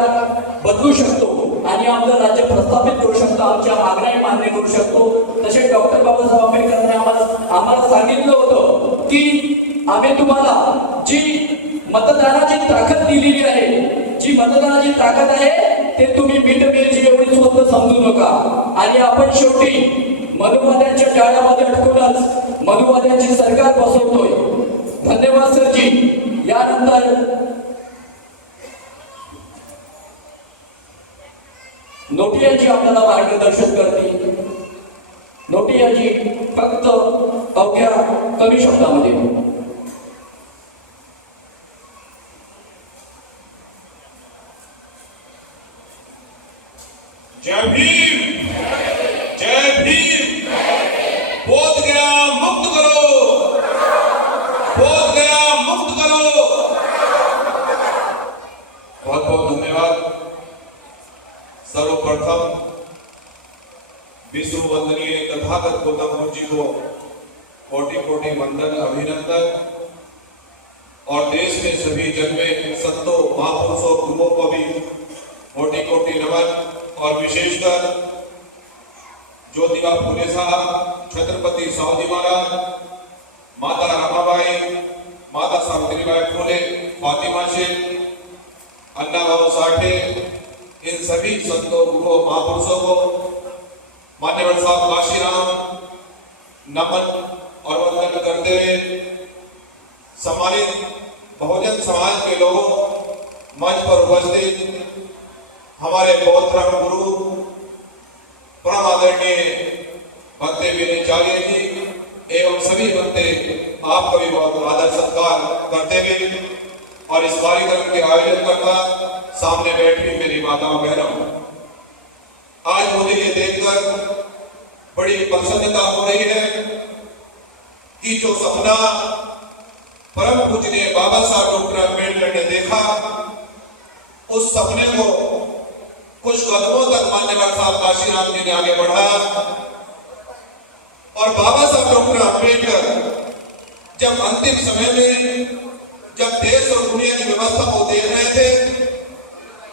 बदलू शकतो आणि आपलं राज्य प्रस्थापित करू शकतो, आमच्या मागण्या मान्य करू शकतो. तसे डॉक्टर बाबासाहेब आंबेडकरांनी आम्हाला सांगितलं होतं की आम्ही तुम्हाला जी मतदानाची ताकद दिलेली आहे, जी मतदानाची ताकद आहे ते तुम्ही मीठ मिरची एवढी स्वस्त समजू नका. आणि आपण शेवटी मधुवाद्यांच्या जाळ्यामध्ये अडकूनच मधुवाद्यांची सरकार बसवतोय. धन्यवाद सरजी. यानंतर नोटियाजी आपल्याला मार्गदर्शन करतील. नोटियाजी फक्त अवघ्या कमी शब्दामध्ये. जय भीम, जय भीम. बोध गया मुक्त करो, बोध गया मुक्त करो. बहुत बहुत धन्यवाद. सर्वप्रथम विश्व वंदनीय तथागत गौतम बुद्ध जी को कोटि कोटि वंदन, अभिनंदन. और देश में सभी जन्मे संतों, महापुरुषों, गुरुओं को भी कोटि कोटि नमन. और विशेषकर ज्योतिबा फुले साहब, छत्रपति शिवाजी महाराज, माता रमाबाई, माता सावित्रीबाई फुले, फातिमा शेख, अन्ना भाऊ साठे, इन सभी संतों, गुरुओं, महापुरुषों को मान्यवर साहब काशीराम नमन और वंदन करते हुए सम्मानित बहुजन समाज के लोगों, मंच पर उपस्थित हमारे बौद्ध धर्म गुरु परम आदरणीय भक्ते विनयचार्य जी एवं सभी भक्ते, आपका भी बहुत आदर सत्कार करते हुए और इस कार्यक्रम के आयोजन करता सामने बैठी मेरी माताओं बहनों, आज मुझे ये देखकर बड़ी प्रसन्नता हो रही है कि जो सपना परम पूजनीय बाबा साहब डॉक्टर अम्बेडकर ने देखा, उस सपने को कुछ कदमों तक मान्यवर साहब काशीराम जी ने आगे बढ़ाया. और बाबा साहब डॉक्टर अम्बेडकर जब अंतिम समय में, जब देश और दुनिया की व्यवस्था को देख रहे थे,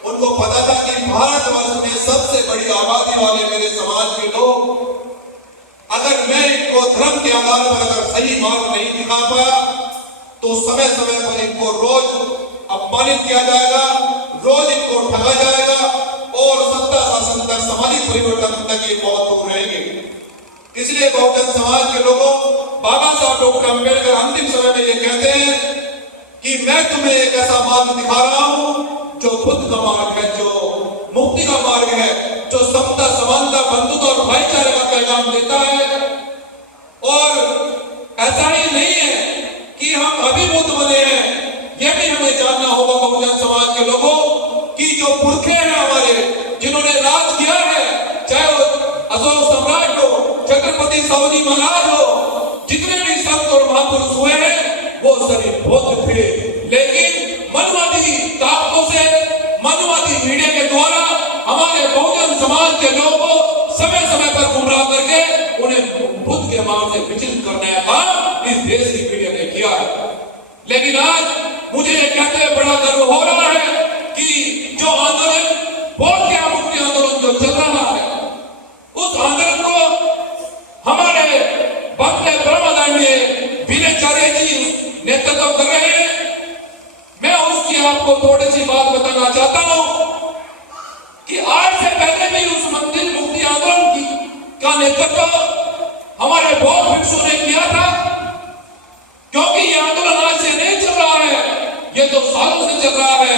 उनको पता था कि भारतवर्ष में सबसे बड़ी आबादी वाले मेरे समाज के लोग, अगर मैं इनको धर्म के आधार पर अगर सही मार्ग नहीं दिखा पाया तो समय समय पर इनको रोज अपमानित किया जाएगा, रोज इनको ठगा जाएगा और सत्ता शासन तक सामाजिक परिवर्तन तक ये बहुत दूर रहेंगे. इसलिए बहुजन समाज के लोगों, बाबा साहब डॉक्टर अम्बेडकर अंतिम समय में ये कहते हैं कि मैं तुम्हें एक ऐसा मार्ग दिखा रहा हूं जो बुद्ध का मार्ग है, जो मुक्ति का मार्ग है, जो समता, समानता, बंधुता और भाईचारे का पैगाम देता है. और ऐसा ही नहीं है कि हम अभी बुद्ध बने हैं, यह भी हमें जानना होगा बहुजन समाज के लोगों कि जो पुरखे हैं हमारे, जिन्होंने राज किया है, चाहे वो अशोक सम्राट हो, छत्रपति शिवाजी महाराज हो, जितने भी संत और महापुरुष हुए हैं वो सभी बौद्ध थे. लेकिन मनवादी ताकतों से, मनवादी मीडिया के द्वारा हमारे बहुजन समाज के लोगों को समय समय पर गुमराह करके उन्हें बुद्ध के मार्ग से विचलित करने का काम इस देश की मीडिया ने किया है. लेकिन आज मुझे कहते हुए बड़ा गर्व हो रहा है कर रहे हैं, मैं उसकी आपको थोड़ी सी बात बताना चाहता हूं कि आज से पहले भी उस मंदिर मुक्ति आंदोलन का नेतृत्व हमारे बौद्ध भिक्षु ने किया था, क्योंकि ये आंदोलन आज से नहीं चल रहा है, ये तो सालों से चल रहा है।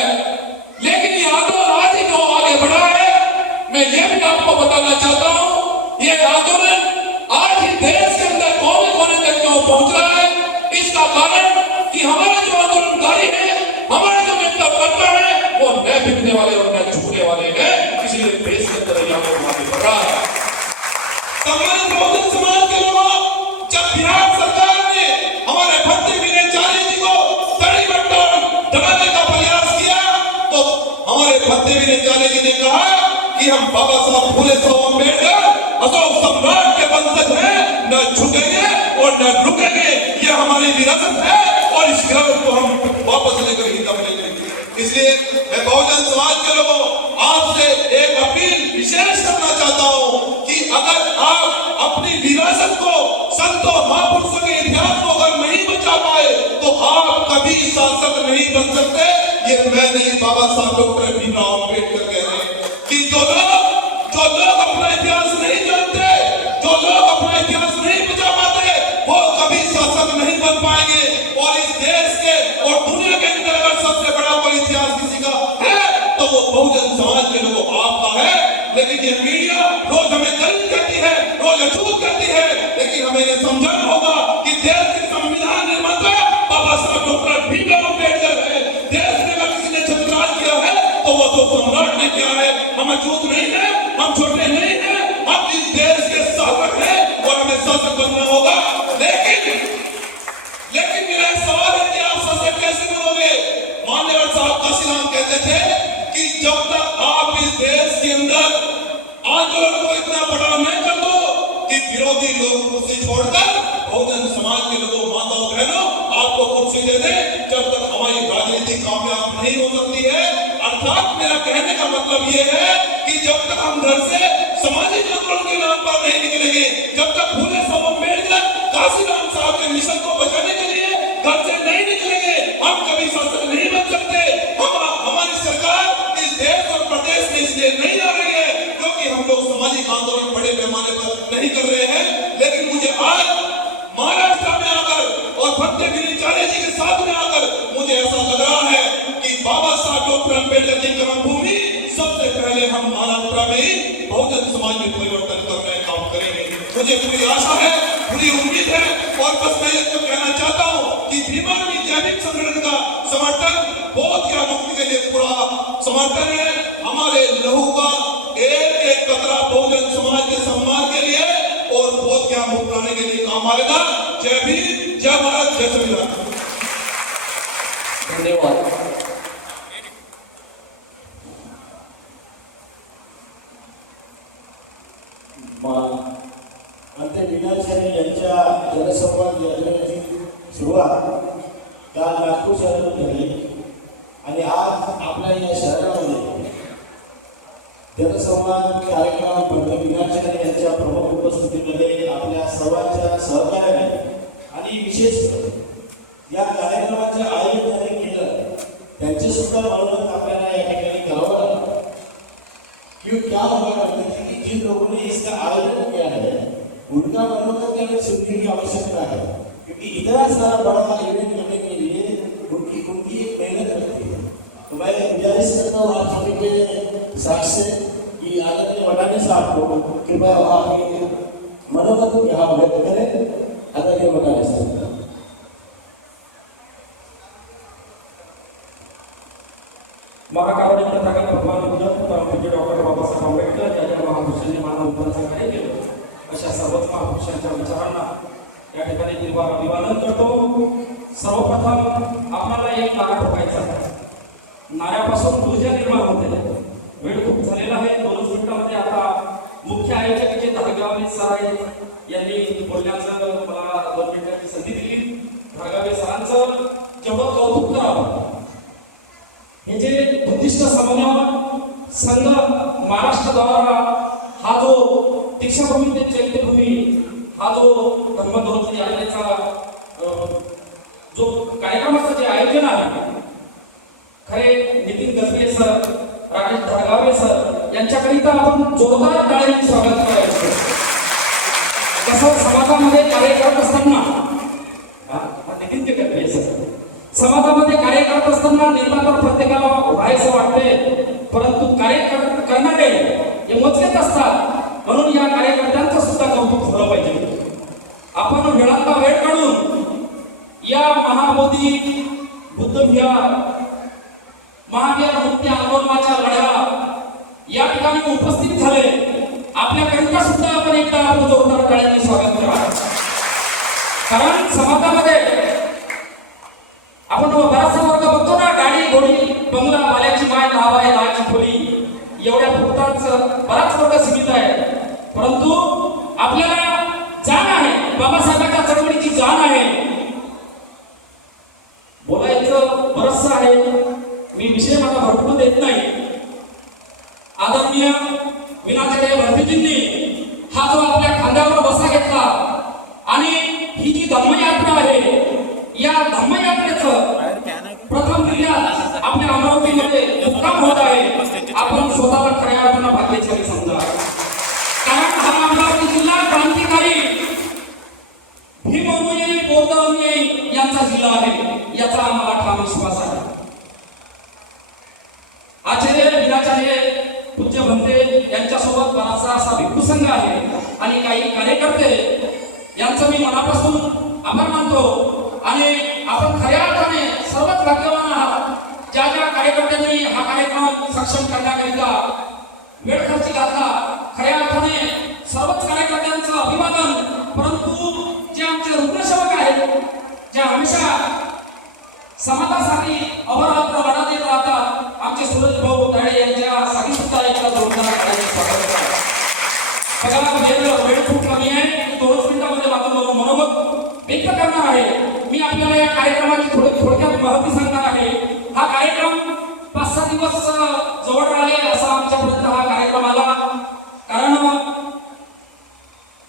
लेकिन ये आंदोलन आज ही जो आगे बढ़ा है, मैं ये भी आपको बताना चाहता हूं, ये आंदोलन आज ही देश के अंदर कोने कोने तक क्यों पहुंच रहा है, इसका कारण कि हमारे जो आंदोलनकारी है, हमारे जो नेतृत्व है, वो न बिकने वाले और न झुकने वाले हैं, इसलिए देश के अंदर ये आंदोलन आगे बढ़ रहा है। बहुजन समाज के लोगों, जब बिहार सरकार ने हमारे भक्ति विनय चारी जी को तड़ी बट्टा दबाने का प्रयास किया, तो हमारे भक्ति विनय चारी जी ने कहा कि हम बाबा साहब फूले अम्बेडकर अशोक सम्राट के वंशज हैं, न झुकेंगे और न रुकेंगे, ये हमारी विरासत है और इस विरासत को हम वापस लेकर ही दम लेंगे। इसलिए मैं बहुजन समाज के लोगों आपसे एक अपील विशेष करना चाहता हूं कि अगर आप अपनी विरासत को, संतों महापुरुषों के इतिहास को अगर नहीं बचा पाए, तो आप कभी शासक नहीं बन सकते। ये मैं नहीं, बाबा साहब डॉक्टर भीमराव अम्बेडकर कह रहे हैं कि जो लोग अपना इतिहास नहीं जानते, जो लोग अपना इतिहास नहीं बचा पाते, वो कभी शासक नहीं बन पाएंगे। और इस देश के और दुनिया के अंदर अगर सबसे बड़ा कोई इतिहास किसी का है, तो वो बहुजन समाज के लोगों आपका है। लेकिन ये मीडिया रोज हमें दलित कहती है, रोज अछूत कहती है, लेकिन हमें ये समझना होगा कि देश के संविधान निर्माता बाबा साहब डॉक्टर भीमराव अम्बेडकर है। देश में अगर किसी ने छत्रराज किया है, तो वो तो सम्राट ने किया है। हम अछूत नहीं है, हम छोटे नहीं है, हम इस देश के शासक हैं और हमें शासक बनना होगा। लेकिन मेरा एक सवाल है कि आप शासक कैसे बनोगे? मान्यवर साहब काशीराम कहते थे कि जब तक आप इस देश के अंदर आंदोलन को इतना बड़ा नहीं कर दो कि विरोधी लोग कुर्सी छोड़कर बहुजन समाज के लोगों, माताओं बहनों, आपको कुर्सी दे दे, जब तक हमारी राजनीति कामयाब नहीं हो सकती है। अर्थात मेरा कहने का मतलब ये है कि जब तक हम घर से सामाजिक आंदोलन के नाम पर नहीं निकलेंगे, जब तक फूले साहब अम्बेडकर काशीराम साहब के मिशन को बचाने के लिए घर से नहीं निकलेंगे, हम कभी शासक नहीं बन सकते। हमारी सरकार इस देश और प्रदेश में इसलिए नहीं आ रही है क्योंकि हम लोग सामाजिक आंदोलन बड़े पैमाने पर नहीं कर रहे हैं। लेकिन मुझे आज महाराष्ट्र में आकर और भक्ति विनय चारी जी के साथ में आकर मुझे ऐसा लग रहा है कि बाबा साहब डॉक्टर अम्बेडकर की कर्मभूमि, सबसे पहले हम महाराष्ट्र में ही बहुजन समाज में परिवर्तन करने का काम करेंगे। मुझे पूरी आशा है, पूरी उम्मीद है। और बस मैं ये तो कहना चाहता हूँ कि भीमार्मी जैविक संगठन का समर्थन बौद्ध या मुक्ति के लिए पूरा समर्थन है। हमारे लहू का एक एक कतरा बहुजन समाज के सम्मान के लिए और बौद्ध या मुक्त लाने के लिए काम आएगा। जय भीम, जय भारत, जय संविधान। धन्यवाद। अंते विनाशाने यांच्या जनसंवाद योजनेची सुरुवात काल नागपूर शहरात झाली आणि आज आपल्या या शहरामध्ये जनसंवाद कार्यक्रम विनाशाने यांच्या प्रमुख उपस्थितीमध्ये आपल्या सर्वांच्या सहकार्याने आणि विशेष या कार्यक्रमाचे आयोजन ज्यांनी केलं त्यांचे सुद्धा मनोरंजन आपल्याला या ठिकाणी करावं लागलं। क्यों क्या हुआ करते थे कि जिन लोगों ने इसका आयोजन किया है उनका मनोरंजन करने सुनने की आवश्यकता है, क्योंकि इतना सारा बड़ा इवेंट करने के लिए उनकी एक मेहनत लगती है। तो मैं गुजारिश करता हूँ आप सभी के साक्ष से कि आदरणीय वटाने साहब को कृपया आप मनोरंजन यहाँ व्यक्त करें। आदरणीय वटाने साहब महाकावडी प्रथागत भगवान बुद्ध पूज्य डॉक्टर बाबासाहेब आंबेडकर यांच्या महापुरुषांनी मानवताचं कार्य केलं, अशा सर्वच महापुरुषांच्या विचारांना या ठिकाणी निर्वाह अभिवादन करतो। सर्वप्रथम आपल्याला एक नारा ठोकायचा आहे, नाऱ्यापासून ऊर्जा निर्माण होते। वेळ खूप झालेला आहे, 2 मिनिटांमध्ये आता मुख्य आयोजक जे धागावे सर आहेत यांनी बोलण्याचं मला 2 मिनिटांची संधी दिली। धागावे सरांचं जेवढं कौतुक करावं, हे जे बुद्धिस्ट समन्वय संघ महाराष्ट्र द्वारा हा जो दीक्षाभूमी ते चैत्यभूमी हा जो धर्मध्वज यात्रेचा जो कार्यक्रमाचं जे आयोजन आहे, खरे नितीन गजबे सर, राजेश धागावे सर यांच्याकरिता आपण जोरदार टाळ्यांनी स्वागत करायचं. कसं समाजामध्ये कार्य करत असताना नितीन गजबे सर, समाजामध्ये कार्य करत असताना नेता तर प्रत्येकाला व्हायचं वाटते, परंतु कार्य करणारे हे मोजकेच असतात. म्हणून या कार्यकर्त्यांचं सुद्धा कौतुक झालं पाहिजे. आपण वेळातला वेळ काढून या महाबोधी बुद्ध विहार महावीर मुक्ती आंदोलनाच्या लढ्याला या ठिकाणी उपस्थित झाले. आपल्याकरिता सुद्धा आपण एकदा आपण जोरदार टाळ्यांनी स्वागत करा. कारण समाजामध्ये आपण बराचसा वर्ग बघतो ना, गाडी घोडी बंगला बाल्याची माय नाव आहे लाची खोली, एवढ्या पुरताच बराच वर्ग सीमित आहे. परंतु आपल्याला जाण आहे, बाबासाहेबांच्या चळवळीची जाण आहे. बोलायचं बरचसं आहे, मी विषय मला भरपूर देत नाही. आदरणीय विनायक भरतीजींनी हा जो आपल्या खांद्यावर बसा घेतला आणि ही जी धम्मयात्रा आहे, या धम्मयात्रेचं प्रथम जिल्ह्यात आपल्या अमरावतीमध्ये मुक्काम होत आहे. आपण स्वतःला खऱ्या अर्थानं भाग्यशाली समजा. कारण हा अमरावती जिल्हा क्रांतिकारी भीममुनी बौद्ध यांचा जिल्हा आहे, याचा आम्हाला ठाम विश्वास आहे. आचार्य विनाचार्य पूज्य भंते यांच्यासोबत बराचसा असा भिक्खू संघ आहे आणि काही कार्यकर्ते यांचं मी मनापासून आभार मानतो. आणि आपण खऱ्या अर्थाने सर्वच भाग्यवान आहात, ज्या ज्या कार्यकर्त्यांनी हा कार्यक्रम सक्षम करण्याकरिता वेळ खर्च घातला. खऱ्या अर्थाने सर्वच कार्यकर्त्यांचं अभिवादन. परंतु जे आमचे रुग्णसेवक आहेत, जे हमेशा समाजासाठी अहोरात्र लढा देत राहतात, आमचे सूरज भाऊ ताळे यांच्यासाठी सुद्धा एकदा जोरदार स्वागत करा. सगळ्याला वेळ खूप कमी आहे, 2 मिनिटांमध्ये माझं मनोगत व्यक्त करणार आहे. मी आपल्याला या कार्यक्रमाची थोडक्यात माहिती सांगणार आहे. हा कार्यक्रम 5-6 दिवस जवळ आले असा आमच्यापर्यंत हा कार्यक्रम आला. कारण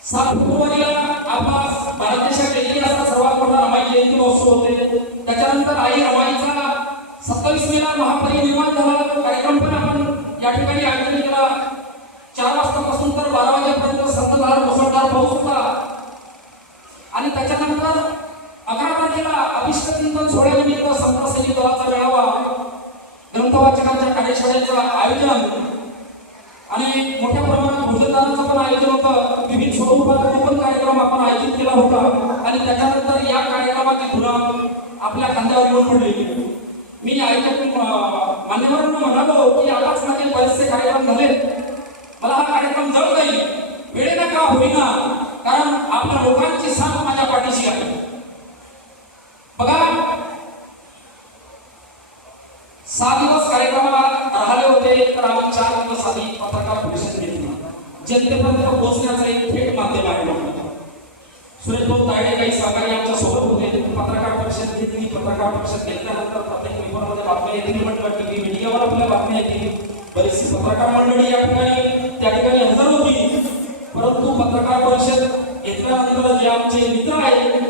7 फेब्रुवारीला आपला भारत देशाच्या इतिहासात सर्वात मोठा रमाई जयंती महोत्सव होते. त्याच्यानंतर आई रमाईचा 27 मेला महापरिनिर्वाण झाला. कार्यक्रम पण आपण या ठिकाणी आयोजित केला. 4 वाजतापासून तर 12 वाजेपर्यंत संततधार मुसळधार पाऊस होता. आणि त्याच्यानंतर 11 तारखेला अभिष्ट चिंतन सोहळ्यानिमित्त संत सैनिक दलाचा मेळावा, ग्रंथवाचकांच्या कार्यशाळेचं आयोजन आणि मोठ्या प्रमाणात भोजनदानाचं पण आयोजन होतं. विविध स्वरूपाचा पण कार्यक्रम आपण आयोजित केला होता. आणि त्याच्यानंतर या कार्यक्रमाची धुरा आपल्या खांद्यावर येऊन पडली. मी आयोजक मान्यवरांना म्हणालो की आताच माझे बरेचसे कार्यक्रम झाले, मला हा कार्यक्रम जवळ जाईल, वेळेला का होईना, कारण आपल्या लोकांची साथ माझ्या पाठीशी आहे. बघा, 6 दिवस कार्यक्रमाला राहिले होते, तर आम्ही 4 दिवस आधी पत्रकार परिषद घेतली. जनतेपर्यंत पोहोचण्याचं एक थेट माध्यम आहे. सुरेश भाऊ तायडे काही सहकारी आमच्या सोबत होते. पत्रकार परिषद घेतली. पत्रकार परिषद घेतल्यानंतर प्रत्येक पेपरमध्ये बातम्या येतील, म्हटलं टीव्ही मीडियावर आपल्या बातम्या येतील. बरीचशी पत्रकार मंडळी या ठिकाणी त्या ठिकाणी हजर होती. परंतु पत्रकार परिषद घेतल्यानंतर जे आमचे मित्र आहेत,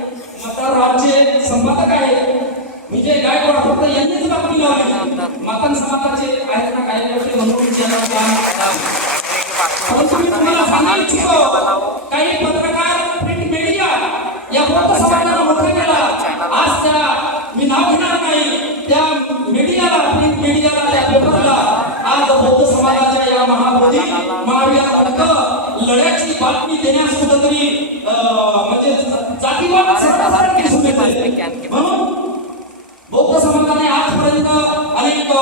मतदारांचे संपादक आहेत, विजय गायकवाड फक्त यांनीच बातमी लावली. मातंग समाजाचे आहेत ना कार्यकर्ते म्हणून परंतु मी तुम्हाला सांगू इच्छितो, काही पत्रकार प्रिंट मीडिया या बौद्ध समाजाला मोठं केला. आज त्या मी नाव घेणार नाही, त्या मीडियाला, प्रिंट मीडियाला, त्या पेपरला आज बौद्ध समाजाच्या या महाबोधी महावीर लढ्याची बातमी देण्यास कुठंतरी म्हणजे जातीवाद सर्वसाधारण दिसून येते. म्हणून बौद्ध समाजाने आजपर्यंत अनेक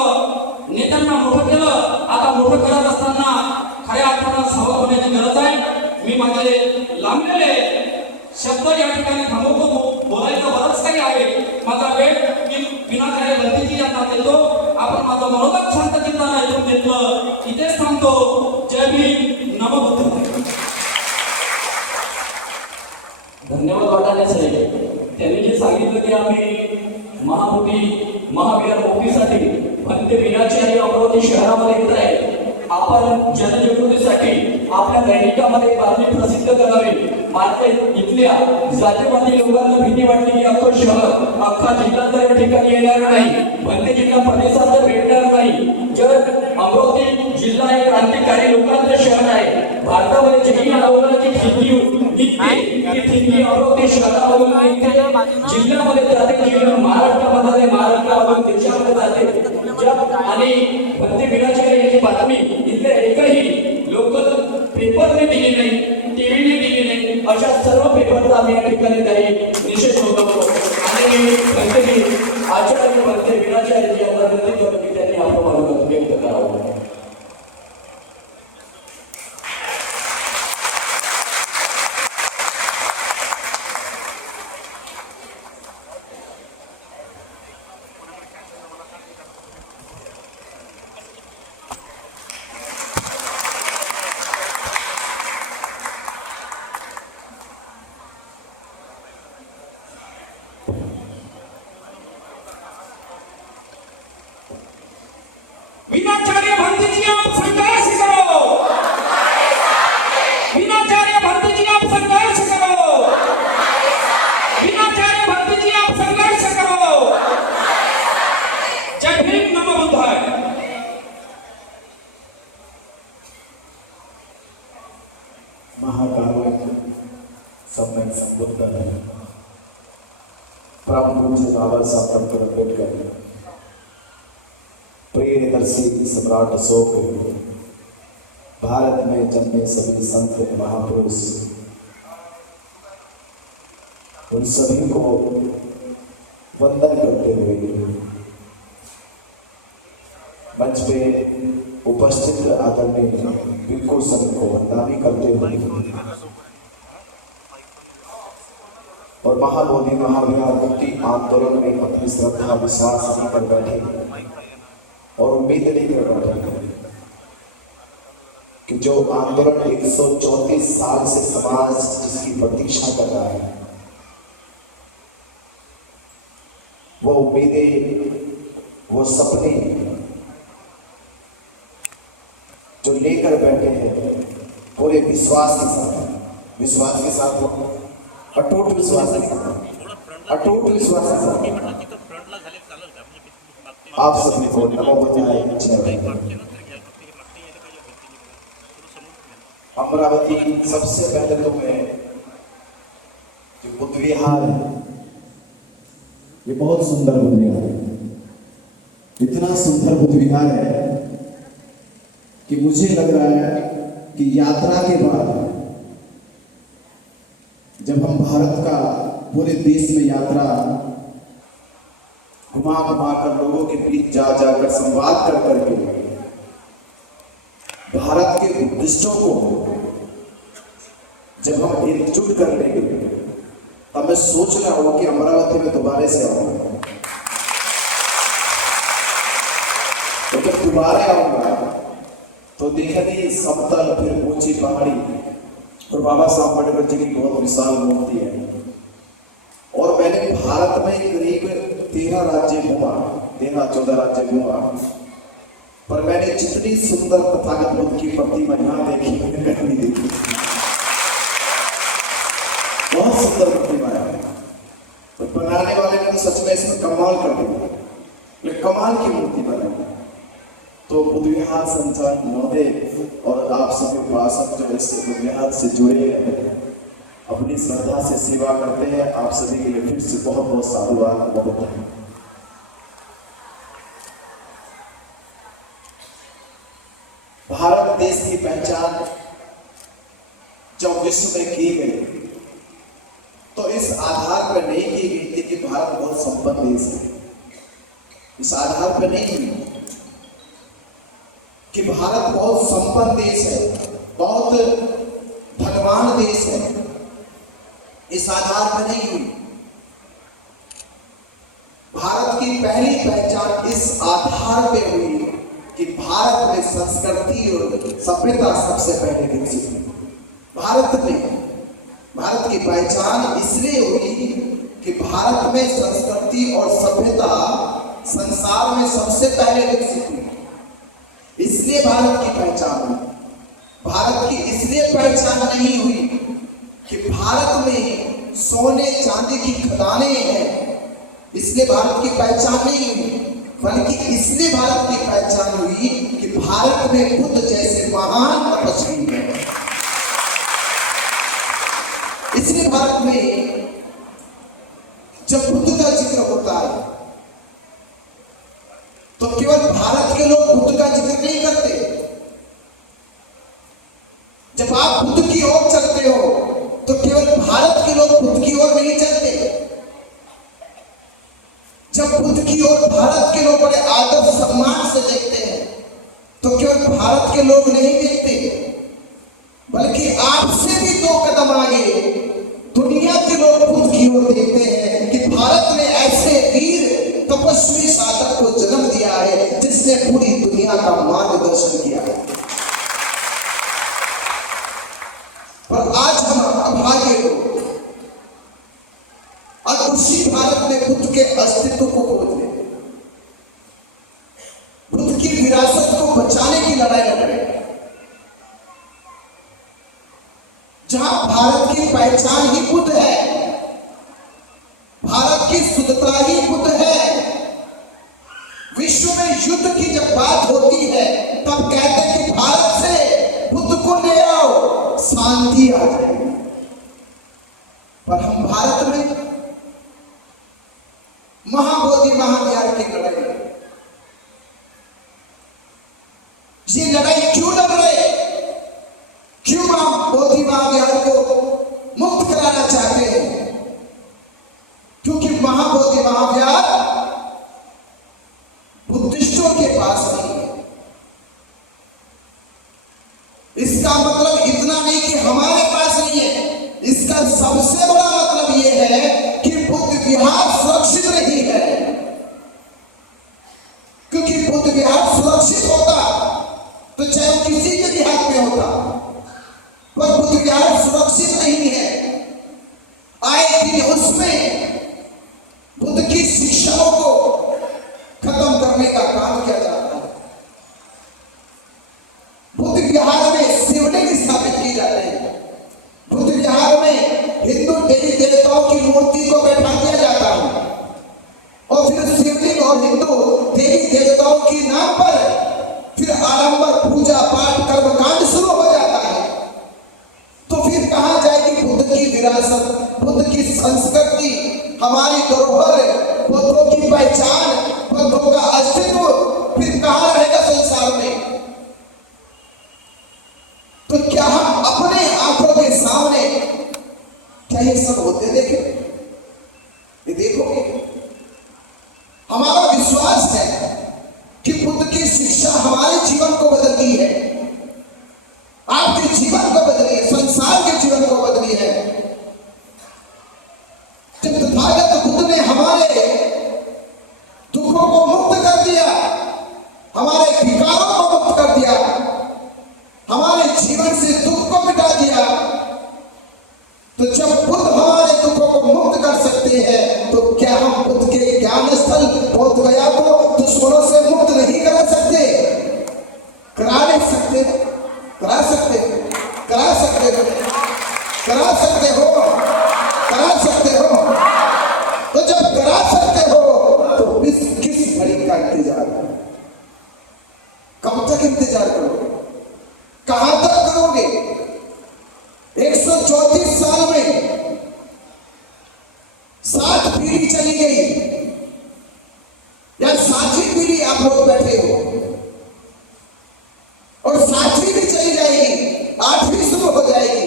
नेत्यांना मोठं केलं. आता मोठं करत असताना खऱ्या अर्थानं सावध होण्याची गरज आहे. मी माझे लांबलेले शब्द या ठिकाणी थांबवतो. बोलायचं बरंच काही आहे. माझा वेळ मी विनाचार्य भंतेजी यांना देतो. आपण माझं मनोगत शांत चित्तानं ऐकून घेतलं. इथेच थांबतो. जय भीम, नमो बुद्धाय. धन्यवाद वाटाणे साहेब. त्यांनी जे सांगितलं की आम्ही महाबोधी महावीर मुक्तीसाठी भंते विनाचार्य अमरावती शहरामध्ये येत आहे. आपण जनजागृतीसाठी आपल्या दैनिकामध्ये बातमी प्रसिद्ध करावी. मात्र इथल्या जातीवादी लोकांना भीती वाटली की अख्खं शहर अख्खा जिल्हा तर या ठिकाणी येणार नाही, भंते जिल्हा प्रतिसाद तर भेटणार नाही. जर अमरावती जिल्हा हे क्रांतिकारी लोकांचं शहर आहे, भारतामध्ये जेही आंदोलनाची ठिणगी निघते ती ठिणगी अमरावती शहरामधून निघते, जिल्ह्यामध्ये जाते, जिल्हा महाराष्ट्रामध्ये, महाराष्ट्रामधून देशामध्ये जाते. आणि भंते विनाशकारी याची बातमी इथल्या एकही लोकल पेपरने दिली नाही, टीव्हीने दिली नाही, अशा सर्व पेपरचा आम्ही या ठिकाणी काही निषेध नोंदवतो. आणि भंते आचार्य भंते विनाशकारी यांना विनंती करतो की त्यांनी आपलं मनोगत व्यक्त करावं. विनाचार्य भंते जी आप संघर्ष करो, विनाचार्य भंते जी आप संघर्ष करो, विनाचार्य भंते जी आप संघर्ष करो. जय भीम, नमो बुद्धाय. महाकारुणिक सम्मेलन संबोधित प्राप्त बाबा साहब अम्बेडकर प्रियदर्शी सम्राट अशोक, भारत में जन्मे सभी संत महापुरुष, उन सभी को वंदन करते हुए मंच पे उपस्थित आदरणीय भिक्षु संघ को वंदना करते हुए और महाबोधि महाविहार मुक्ति आंदोलन में अपनी श्रद्धा विश्वास कर बैठे और उम्मीद नहीं कर बैठे कि जो आंदोलन 134 साल से समाज जिसकी प्रतीक्षा कर रहा है, वो उम्मीदें, वो सपने जो लेकर बैठे हैं पूरे विश्वास के साथ अटूट विश्वास के साथ आप सभी को नमो बुद्धाय. अमरावती सबसे पहले तो मैं जो बुद्ध विहार है, ये बहुत सुंदर बुद्ध विहार है. इतना सुंदर बुद्ध विहार है कि मुझे लग रहा है कि यात्रा के बाद जब हम भारत का पूरे देश में यात्रा घुमा कर लोगों के बीच जाकर संवाद कर करके भारत के बुद्धिस्टों को जब हम एकजुट कर लेंगे, तब मैं सोच रहा हूं कि अमरावती में दोबारा से आऊंगा. तो जब दोबारा आऊंगा तो देखने समतल फिर ऊंची पहाड़ी और बाबा साहब अम्बेडकर जी की बहुत विशाल मूर्ति है. और मैंने भारत में करीब 13 राज्य घूमा, 13-14 राज्य घूमा, पर मैंने जितनी सुंदर तथागत बुद्ध की प्रतिमा यहाँ देखी मैंने कहीं नहीं देखी. बहुत सुंदर प्रतिमा है. तो बनाने वाले ने तो सच में इसमें कमाल कर दिया, लेकिन कमाल की मूर्ति बनाई. तो बुद्ध विहार संचालक महोदय और आप सभी उपासक जो इस बुद्ध विहार से जुड़े हैं, अपनी श्रद्धा से सेवा करते हैं, आप सभी के लिए फिर से बहुत बहुत साधुवाद. भारत देश की पहचान जब विश्व में की गई तो इस आधार पर नहीं की गई थी कि भारत बहुत संपन्न देश है. इस आधार पर नहीं हुई कि भारत बहुत संपन्न देश है, बहुत धनवान देश है. इस आधार पर नहीं हुई. भारत की पहली पहचान इस आधार पे हुई कि भारत में संस्कृति और सभ्यता सबसे पहले विकसित हुई. भारत की पहचान इसलिए हुई कि भारत में संस्कृति और सभ्यता संसार में सबसे पहले विकसित हुई, इसलिए भारत की पहचान हुई. भारत की इसलिए पहचान नहीं हुई कि भारत में सोने चांदी की खदानें हैं, इसलिए भारत की पहचान नहीं हुई, बल्कि इसलिए भारत की पहचान हुई कि भारत में बुद्ध जैसे महान तपस्वी हैं। इसलिए भारत में जब बुद्ध का जिक्र होता है तो केवल भारत के लोग बुद्ध का जिक्र नहीं करते। जब आप बुद्ध की ओर चलते हो तो केवल भारत के लोग बुद्ध की ओर नहीं चलते। जब बुद्ध की ओर भारत के लोग बड़े आदर सम्मान से देखते हैं तो केवल भारत के लोग नहीं देखते, बल्कि आपसे भी 2 कदम आगे दुनिया के लोग बुद्ध की ओर देखते हैं कि भारत ने ऐसे वीर तपस्वी साधक को जन्म दिया है जिसने पूरी दुनिया का मार्गदर्शन किया है। पर आज हम अभागे लोग और उसी भारत में बुद्ध के अस्तित्व को खोज रहे हैं, बुद्ध की विरासत को बचाने की लड़ाई लड़ रहे हैं। जहां भारत की पहचान ही बुद्ध है, भारत की शुद्धता ही बुद्ध है। विश्व में युद्ध की जब बात होती है तब कहते हैं कि भारत से बुद्ध को ले आओ, शांति आ जाएगी। पर हम भारत में महाबोधि महाविहार की लड़ाई लड़ रहे। ये लड़ाई क्यों लड़ रहे? क्यों महाबोधि महाविहार को मुक्त कराना चाहते हैं? क्योंकि महाबोधि महाविहार बुद्धिस्टों के पास नहीं है। इसका मतलब इतना नहीं कि हमारे पास नहीं है, इसका सबसे बड़ा मतलब यह है कि बुद्ध विहार सुरक्षित नहीं है। क्योंकि बुद्ध विहार सुरक्षित होता तो चाहे वो किसी के भी हाथ में होता, पर बुद्ध विहार सुरक्षित नहीं है। आए दिन उसमें बुद्ध की शिक्षाओं को खत्म करने का काम किया जाता है। बुद्ध विहार में शिवलिंग स्थापित की जाती है। बुद्ध विहार में हिंदू देवी देवताओं की मूर्ति को बैठा दिया जाता है और फिर शिवलिंग और हिंदू देवी देवताओं के नाम पर फिर आडंबर पूजा पाठ कर्मकांड शुरू हो जाता है। तो फिर कहां जाएगी बुद्ध की विरासत, बुद्ध की संस्कृति, हमारी धरोहर, बुद्धों की पहचान, बुद्धों का अस्तित्व फिर कहां रहेगा संसार में? तो क्या हम अपने आंखों के सामने क्या ये सब होते देखे? ये देखो, हमारा विश्वास है कि बुद्ध की शिक्षा हमारे जीवन को बदलती है, आपके जीवन को बदली है, संसार के जीवन को बदली है। जब तथागत बुद्ध ने हमारे दुखों को मुक्त कर दिया, हमारे विकारों को मुक्त कर दिया, हमारे जीवन से दुख को मिटा दिया, तो जब बुद्ध हमारे दुखों को मुक्त कर सकते हैं तो क्या हम बुद्ध के ज्ञान स्थल बोध गया को दुश्मनों से मुक्त नहीं करा सकते? करा नहीं सकते? करा सकते, करा सकते हो, करा सकते हो, करा सकते हो। तो जब करा सकते हो तो किस घड़ी का इंतजार करो? कब तक इंतजार करोगे? कहां तक करोगे? 134 साल में 7 पीढ़ी चली गई, या 7वीं पीढ़ी आप लोग बैठे हो, और 7वीं भी चली जाएगी, 8वीं शुरू हो जाएगी,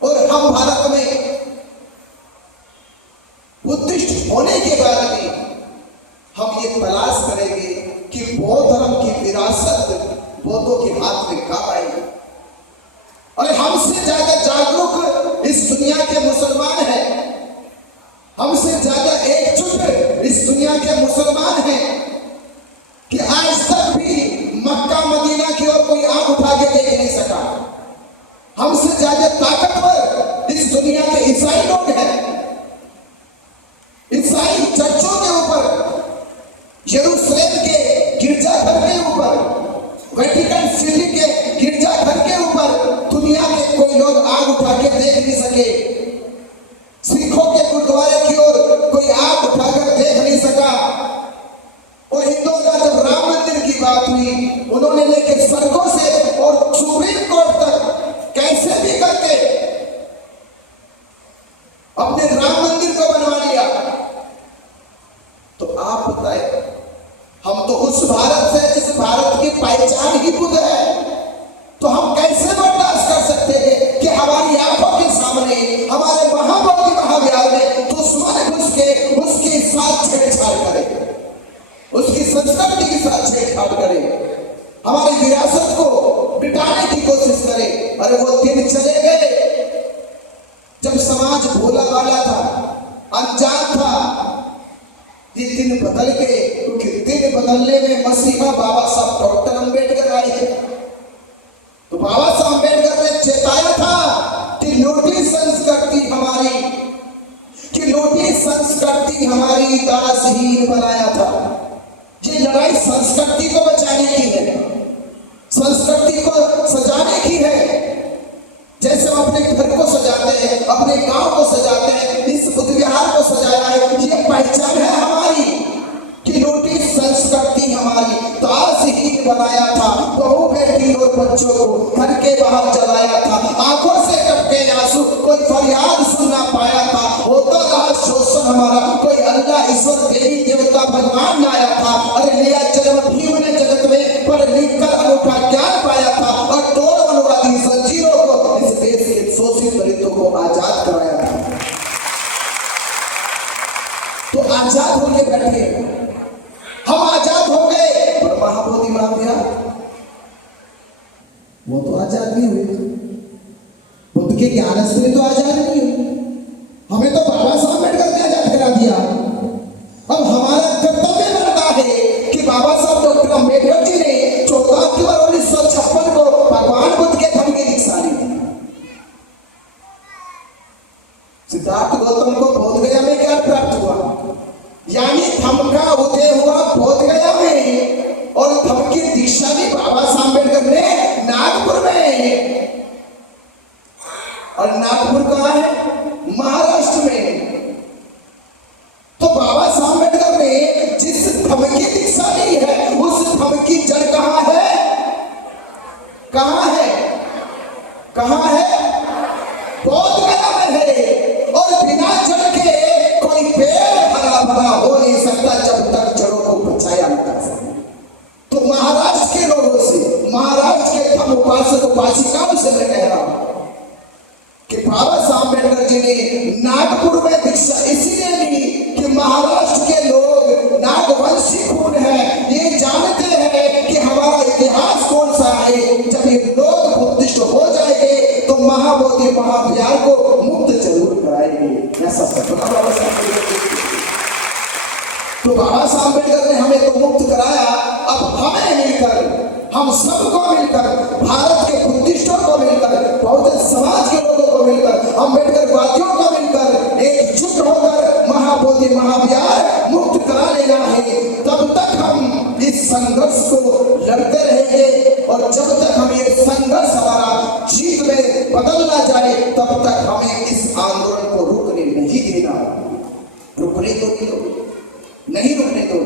और हम भारत में बुद्धिस्ट होने के बाद भी हम ये तलाश करेंगे कि बौद्ध धर्म की विरासत बौद्धों के हाथ में कब आएगी। और हमसे ज्यादा जागरूक इस दुनिया के मुसलमान हैं, हमसे ज्यादा एकजुट इस दुनिया के मुसलमान हैं कि आज तक भी मक्का मदीना की ओर कोई आंख उठा के देख नहीं सका। हमसे ज्यादा ताकतवर इस दुनिया के ईसाई लोग हैं। ईसाई चर्चों के ऊपर, यरूशलेम के गिरजाघर के ऊपर, वेटिकन सिटी के गिरजाघर के ऊपर दुनिया के कोई लोग आग उठा के देख देख नहीं सके, सिखों के गुरुद्वारे की ओर कोई आंख उठाकर देख नहीं सका। और हिंदुओं का जब राम मंदिर की बात हुई, उन्होंने लेके सड़कों से और सुप्रीम कोर्ट तक कैसे भी करके अपने राम मंदिर को बनवा लिया। तो आप बताए, हम तो उस भारत से जिस भारत की पहचान ही बुद्ध है, तो हम कैसे बर्दाश्त कर सकते हैं कि हमारी आंखों के सामने हमारे महाबोधि महाविहार में दुश्मन घुस के उसके साथ छेड़छाड़ करे, उसकी संस्कृति के साथ छेड़छाड़ करे, हमारी विरासत को मिटाने की कोशिश करे। अरे वो दिन चले गए जब समाज भोला वाला था, अनजान था। ये दिन बदल गए, क्योंकि दिन बदलने में मसीहा बाबा साहब डॉक्टर अंबेडकर आए थे। तो बाबा साहब अंबेडकर ने चेताया था कि लौटी संस्कृति हमारी दासहीन बनाया था। ये लड़ाई संस्कृति को बचाने की है, संस्कृति को सजाने की है। जैसे हम अपने घर को सजाते हैं, अपने गांव को सजाते हैं, इस बुद्ध विहार को सजाया है। ये पहचान है हमारी कि लौटी संस्कृति हमारी दासहीन बनाया था। बहू बेटी और बच्चों को घर के बाहर जलाया था, आंखों से टपके आंसू, कोई फरियाद सुन ना पाया था। होता रहा शोषण हमारा, कोई अल्लाह ईश्वर देवी देवता भगवान न आया था। अरे लिया जन्म भीम ने जगत में, पर लिखकर अनूठा ज्ञान पाया था और तोड़ अनुवादी जंजीरों को इस देश के शोषित दलितों को आजाद कराया था। तो आजाद होके बैठे, हम आजाद हो गए, पर महाबोधि महाविहार वो तो आजाद नहीं हुए। बुद्ध के ज्ञान से तो आजाद नहीं हुए, हमें तो बाबा साहब अम्बेडकर ने आजाद करा दिया। अब हमारा कर्तव्य बनता है कि बाबा साहब डॉक्टर अम्बेडकर जी ने 14 अक्टूबर 1956 को भगवान बुद्ध के धर्म की दीक्षा ली। सिद्धार्थ गौतम को बोधगया में क्या प्राप्त हुआ, यानी धम्म का उदय हुआ बोधगया में, और धम्म की दीक्षा ली बाबा साहब अम्बेडकर ने नागपुर में। और नागपुर कहाँ है? महाराष्ट्र में। तो बाबा साहब अम्बेडकर ने जिस धम्म की दीक्षा ली है, उस धम्म की जड़ कहाँ है? कहाँ है? कहाँ है? बोधगया में है। और बिना जड़ के कोई पेड़ हरा भरा हो नहीं सकता जब तक जड़ों को बचाया न जा सके। तो महाराष्ट्र के लोगों से, महाराष्ट्र के धम्म उपासक उपासिकाओं से मैं कह रहा हूं कि बाबा साहब अम्बेडकर जी ने नागपुर में दीक्षा इसीलिए ली कि महाराष्ट्र के लोग नागवंशी खून है, ये जानते हैं कि हमारा इतिहास कौन सा है। जब ये लोग बुद्धिस्ट हो जाएंगे तो महाबोधि महाविहार को मुक्त जरूर कराएंगे, ऐसा सपना बाबा साहब। तो बाबा साहब अम्बेडकर ने हमें तो मुक्त कराया। अब हमें मिलकर, हम सबको मिलकर, भारत के बुद्धिस्टों को मिलकर, बहुजन समाज के लोगों को मिलकर, अम्बेडकर वादियों को मिलकर एकजुट होकर महाबोधि महाविहार मुक्त करा लेना है। तब तक हम इस संघर्ष को लड़ते रहेंगे, और जब तक हम ये संघर्ष हमारा जीत में बदल ना जाए, तब तक हमें इस आंदोलन को रुकने नहीं देना। रुकने तो नहीं रुकने दो,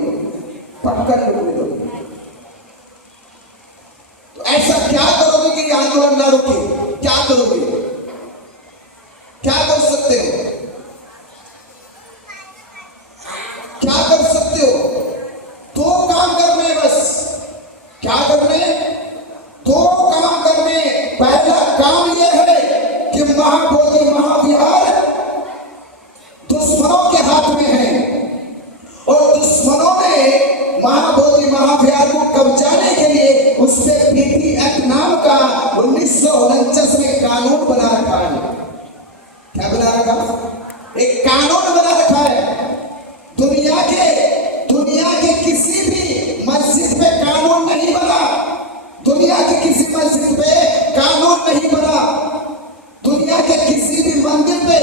पक्का रुकने दो। तो ऐसा क्या करोगे कि आंदोलन ना रुके? क्या करोगे? क्या कर सकते हो? क्या कर सकते हो? दो काम करने, बस क्या करने? दो काम करने। पहला काम यह है कि महाबोधि महाविहार दुश्मनों के हाथ में है, और दुश्मनों ने महाबोधि महाविहार को कब्जाने के लिए उस पे पीटी एक्ट नाम का 1949 में कानून बना रखा है। क्या बना रखा? एक कानून बना रखा है। दुनिया के किसी भी मस्जिद पे कानून नहीं बना, दुनिया के किसी मस्जिद पे कानून नहीं बना, दुनिया के किसी भी मंदिर पे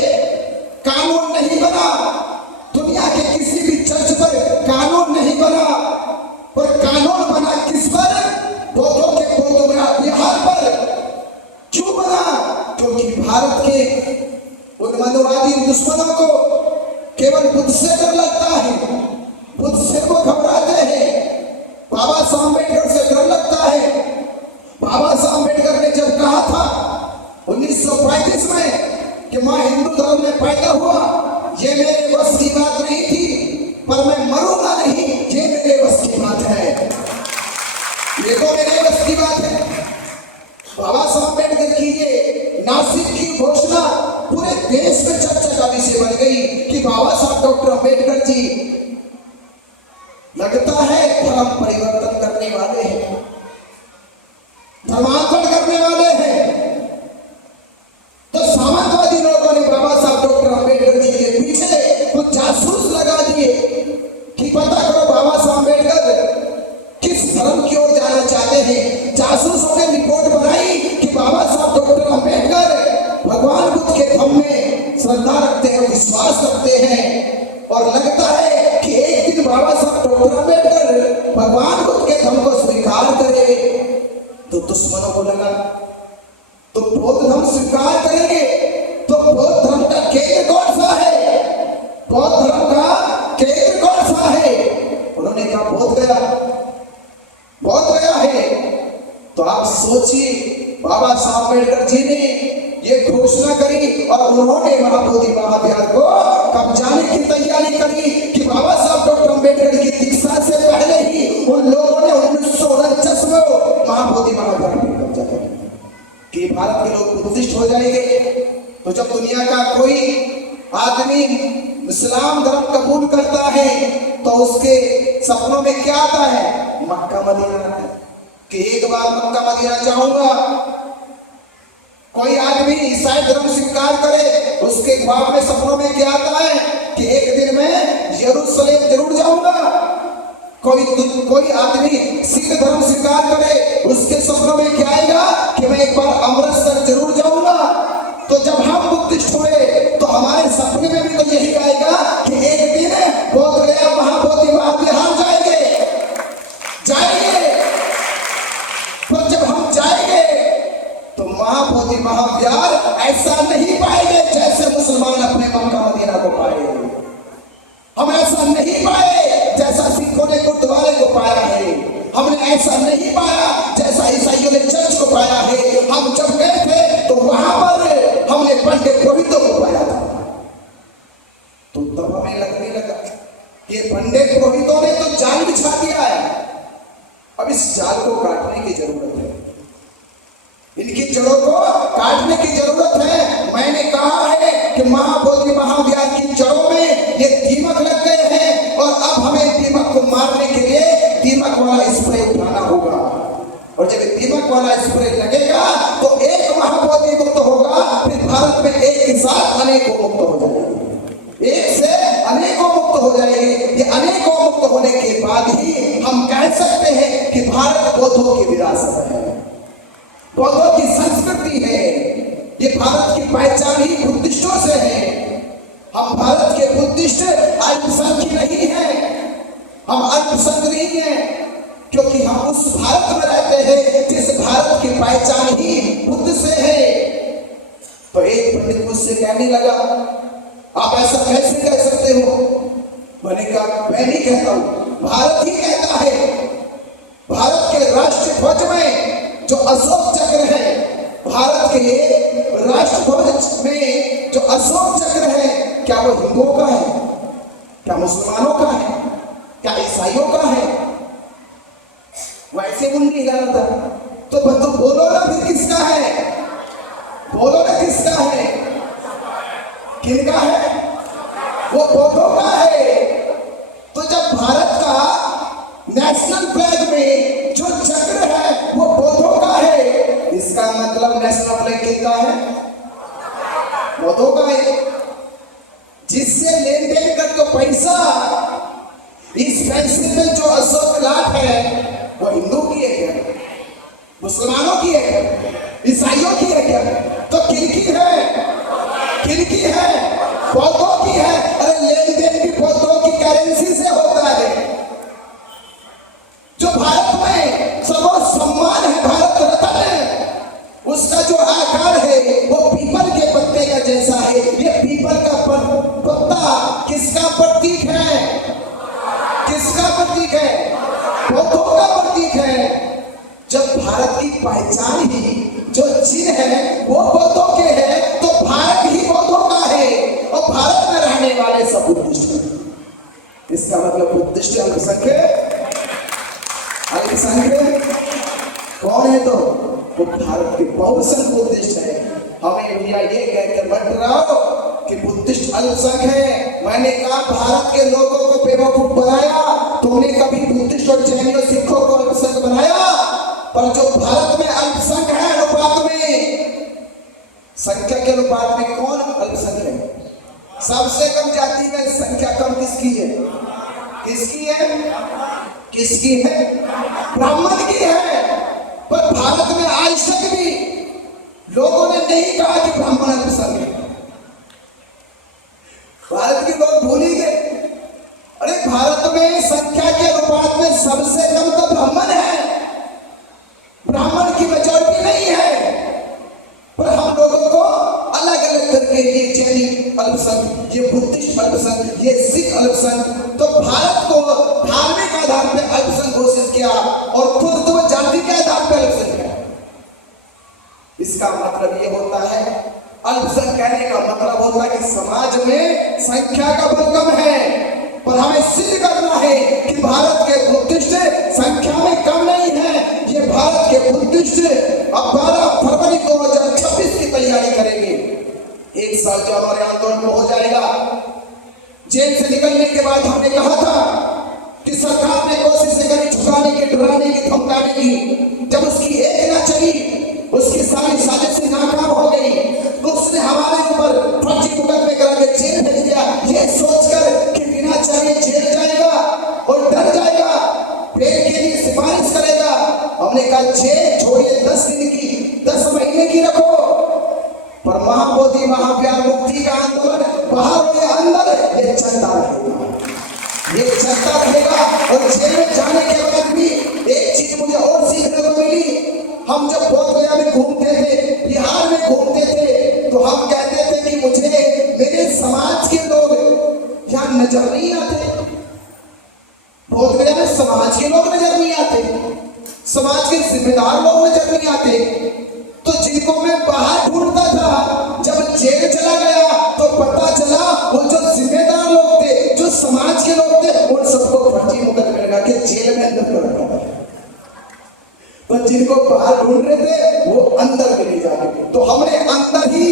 कानून नहीं बना, दुनिया के किसी भी चर्च पर कानून नहीं बना, पर कानून पैदा हुआ, ये मेरे बस की बात नहीं थी, पर मैं मरूंगा नहीं, ये मेरे बस की बात है, ये तो मेरे बस की बात है। बाबा साहब अम्बेडकर की ये नासिक की घोषणा पूरे देश में चर्चा का विषय बन गई कि बाबा साहब डॉक्टर अम्बेडकर जी लगता है धर्म परिवर्तन करने वाले हैं, धर्मांतरण करने वाले हैं। तो सामंतवादी लोगों ने बाबा साहब डॉक्टर अम्बेडकर जी के पीछे कुछ जासूस लगा दिए कि पता करो बाबा साहब अम्बेडकर किस धर्म की ओर जाना चाहते हैं। जासूसों ने रिपोर्ट बनाई कि बाबा साहब डॉक्टर अम्बेडकर भगवान बुद्ध के धम्म में श्रद्धा रखते हैं, विश्वास रखते हैं, और लगता है कि एक दिन बाबा साहब डॉक्टर अम्बेडकर भगवान बुद्ध के धम्म को स्वीकार करे। तो दुश्मनों को लगा तो बौद्ध धर्म स्वीकार करेंगे, तो बौद्ध धर्म का केंद्र कौन सा है, बौद्ध धर्म का केंद्र कौन सा है। उन्होंने कहा बौद्ध गया, बौद्ध गया है। तो आप सोचिए बाबा साहब अम्बेडकर जी ने ये घोषणा करी और उन्होंने महाबोधि महाविहार को कब्जाने की तैयारी करी कि बाबा साहब डॉक्टर अम्बेडकर की दीक्षा से पहले ही उन लोगों ने 1949 में महाबोधि महाविहार पर कब्जा कर लिया कि भारत के लोग बुद्धिस्ट हो जाएंगे। तो जब दुनिया का कोई आदमी इस्लाम धर्म कबूल करता है तो उसके सपनों में क्या आता है, मक्का मदीना आता है कि एक बार मक्का मदीना जाऊंगा। कोई आदमी ईसाई धर्म स्वीकार करे, उसके ख्वाब में सपनों में क्या आता है कि एक दिन मैं यरूशलेम जरूर जाऊंगा। कोई आदमी सिख धर्म स्वीकार करे, उसके सपनों में क्या आएगा कि मैं एक बार अमृतसर जरूर जाऊंगा। तो जब हम बुद्धिस्ट हुए तो हमारे सपने में भी तो यही आएगा कि एक दिन बोध गया महाबोधि महाविहार जाएंगे। पर जब हम जाएंगे तो महाबोधि महाविहार ऐसा नहीं पाएंगे जैसे मुसलमान अपने मक्का मदीना को पाए। हम ऐसा नहीं पाए जैसा सिखों ने गुरुद्वारे को पाया है, हमने ऐसा नहीं पाया जैसा ईसाइयों ने चर्च को पाया है। हम जब गए थे तो वहां पर हमने पंडित पुरोहितों को पाया था। तो तब हमें लगने लगा कि पंडित पुरोहितों ने तो जाल बिछा दिया है, अब इस जाल को काटने की जरूरत है, इनकी जड़ों को काटने की जरूरत है। मैंने कहा है कि महाबोधि महाविहार की जड़ों में ये दीमक लग गए हैं और अब हमें दीमक को मारने के लिए दीमक वाला स्प्रे उठाना होगा। और जब दीमक वाला स्प्रे लगेगा तो एक महाबोधि मुक्त होगा, फिर भारत में एक के साथ अनेकों मुक्त हो जाएंगे, एक से अनेकों मुक्त हो जाएंगे। ये अनेकों मुक्त होने के बाद ही हम कह सकते हैं कि भारत बौद्धों की विरासत है, बौद्धों की संस्कृति है। ये भारत की पहचान ही बुद्धिस्टों से है। हम भारत के बुद्धिस्ट अल्पसंख्यक नहीं हैं, हम अल्पसंख्यक नहीं हैं, क्योंकि हम उस भारत में रहते हैं जिस भारत की पहचान ही बुद्ध से है। तो एक पंडित मुझसे कहने लगा आप ऐसा कैसे कह सकते हो। मैंने कहा मैं नहीं कहता हूं, भारत ही कहता है। भारत के राष्ट्रीय ध्वज में जो अशोक चक्र है, भारत के राष्ट्र ध्वज में जो अशोक चक्र है, क्या वो हिंदुओं का है, क्या मुसलमानों का है, क्या ईसाइयों का है। वैसे मुंडी हिला रहा था। तो बोलो ना फिर किसका है, बोलो ना किसका है, किनका है, वो बौद्धों का है। तो जब भारत का नेशनल फ्लैग में जो चक्र है वो बौद्धों का है, इसका मतलब नेशनल फ्लैग किसका है, बौद्धों का है। जिससे लेन देन कर तो पैसा, इस पैसे में जो अशोक लाट है वो हिंदू की है क्या, मुसलमानों की है क्या, ईसाइयों की है क्या। तो किनकी है, किनकी है, बौद्धों की है। अरे लेन देन भी बौद्धों की करेंसी से होता है। जो भारत में सर्वोच्च सम्मान है, भारत रत्न है, उसका जो आकार है वो पीपल के पत्ते का जैसा है। ये पीपल का पत्ता किसका प्रतीक है, किसका प्रतीक है, बौद्धों का प्रतीक है। जब भारत की पहचान ही जो चिन्ह है वो बौद्धों के है, तो भारत ही बौद्धों का है। और इसका मतलब बुद्धिस्ट अल्पसंख्यक कौन है? तो वो भारत के बहुसंख्यक बुद्धिस्ट है। हमें भैया ये कहकर मत डराओ कि बुद्धिस्ट अल्पसंख्यक है। मैंने कहा भारत के लोगों को बेवकूफ बनाया, तुमने कभी बुद्धिस्ट और जैनियों सिखों को अल्पसंख्यक बनाया? पर जो भारत में अल्पसंख्यक है अनुपात में, संख्या के अनुपात में कौन अल्पसंख्यक है? सबसे कम जाति में संख्या कम किसकी है? किसकी है? किसकी है? ब्राह्मण की है। पर भारत में आज तक भी लोगों ने नहीं कहा कि ब्राह्मण अल्पसंख्यक है। भारत के लोग भूल ही गए। अरे भारत में संख्या के अनुपात में सबसे कम तो ब्राह्मण है, ब्राह्मण की मेजॉरिटी नहीं है। पर हम लोगों को अलग अलग करके ये जैनी अल्पसंख्यक, ये बुद्धिस्ट अल्पसंख्यक, ये सिख अल्पसंख्यक, तो भारत को धार्मिक आधार पर अल्पसंख्यक घोषित किया और खुद तो जाति के आधार पर अल्पसंख्यक है। इसका मतलब ये होता है, अल्पसंख्यक कहने का मतलब होता है कि समाज में संख्या का बल कम है। पर हमें सिद्ध करना है कि भारत के बुद्धिस्ट संख्या में कम नहीं है। ये भारत के बुद्धिस्ट अब 12 फरवरी 2026 की तैयारी करेंगे। एक साल जो हमारे आंदोलन में हो जाएगा, जेल से निकलने के बाद हमने कहा था कि सरकार ने कोशिश करी छुपाने की, डराने की, धमकाने की। जब उसकी एक ना चली, उसकी सारी साजिशें नाकाम हो गई, तो उसने हमारे ऊपर फर्जी मुकदमे करा के जेल भेज दिया, ये सोचकर कि बिना चाहिए जेल जाएगा और डर जाएगा, पेट के लिए सिफारिश करेगा। हमने कहा जेल छोड़िए 10 दिन की, 10 महीने की रखो, पर महाबोधि महाविहार मुक्ति का आंदोलन बाहर या अंदर ये चलता रहेगा, ये चलता रहेगा। और जेल में जाने के बाद भी एक चीज मुझे और सीखने को मिली। हम जब बोधगया में घूमते थे, बिहार में घूमते थे, तो हम कहते थे कि मुझे मेरे समाज के लोग यहाँ नजर नहीं आते। बोधगया में समाज के लोग नजर नहीं आते, समाज के जिम्मेदार लोग नजर नहीं आते। तो जिनको मैं बाहर ढूंढता था, जब जेल चला गया तो पता चला वो जो जिम्मेदार लोग थे, जो समाज के लोग थे, उन सबको फर्जी मुकदमे लगा के जेल में अंदर कर रखा था। पर जिनको बाहर ढूंढ रहे थे वो अंदर भी नहीं जाते। तो हमने अंदर ही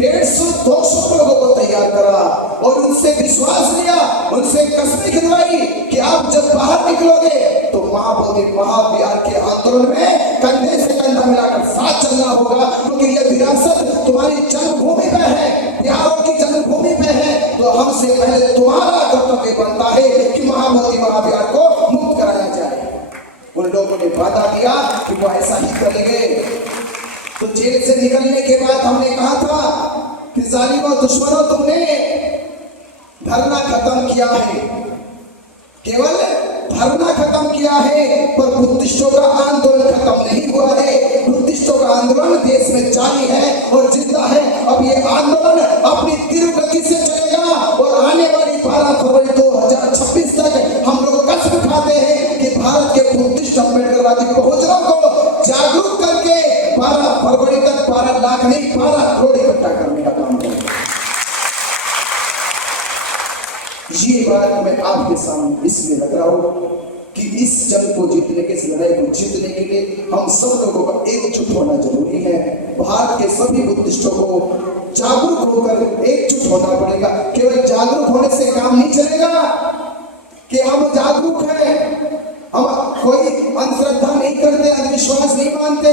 150-200 लोगों को तैयार करा और उनसे विश्वास लिया, उनसे कसमें खिलवाई कि आप जब बाहर निकलोगे तो महाबोधि महाविहार के आंदोलन में कंधे से कंधा मिलाकर साथ चलना होगा, क्योंकि यह विरासत तुम्हारी जन्मभूमि पे है, बिहारों की जन्मभूमि पे है। तो हमसे पहले तुम्हारा कर्तव्य बनता है कि महाबोधि महाविहार को मुक्त कराया जाए। उन लोगों ने वादा किया कि वो ऐसा ही करेंगे। तो जेल से निकलने के बाद हमने कहा था कि जालिमों दुश्मनों, तुमने धरना खत्म किया है, केवल धरना खत्म किया है, पर बुद्धिस्टों का आंदोलन खत्म नहीं हुआ है। बुद्धिस्टों का आंदोलन देश में जारी है और जिंदा है। अब ये आंदोलन अपनी तीव्र गति से चलेगा और आने वाली 12 फरवरी 2026 तक हम लोग कसम खाते हैं कि भारत के बुद्धिस्ट अम्बेडकरवादी बहुजनों को जागरूक करके 12 फरवरी तक 12 लाख नहीं 12 करोड़ इकट्ठा करने का काम करेंगे। ये बात मैं आपके सामने इसलिए लग रहा हूं कि इस जंग को जीतने के, इस लड़ाई को जीतने के लिए हम सब लोगों का एकजुट होना जरूरी है। भारत के सभी बुद्धिस्टों को जागरूक होकर एकजुट होना पड़ेगा। केवल जागरूक होने से काम नहीं चलेगा कि हम जागरूक हैं, हम कोई अंधश्रद्धा नहीं करते, अंधविश्वास नहीं मानते,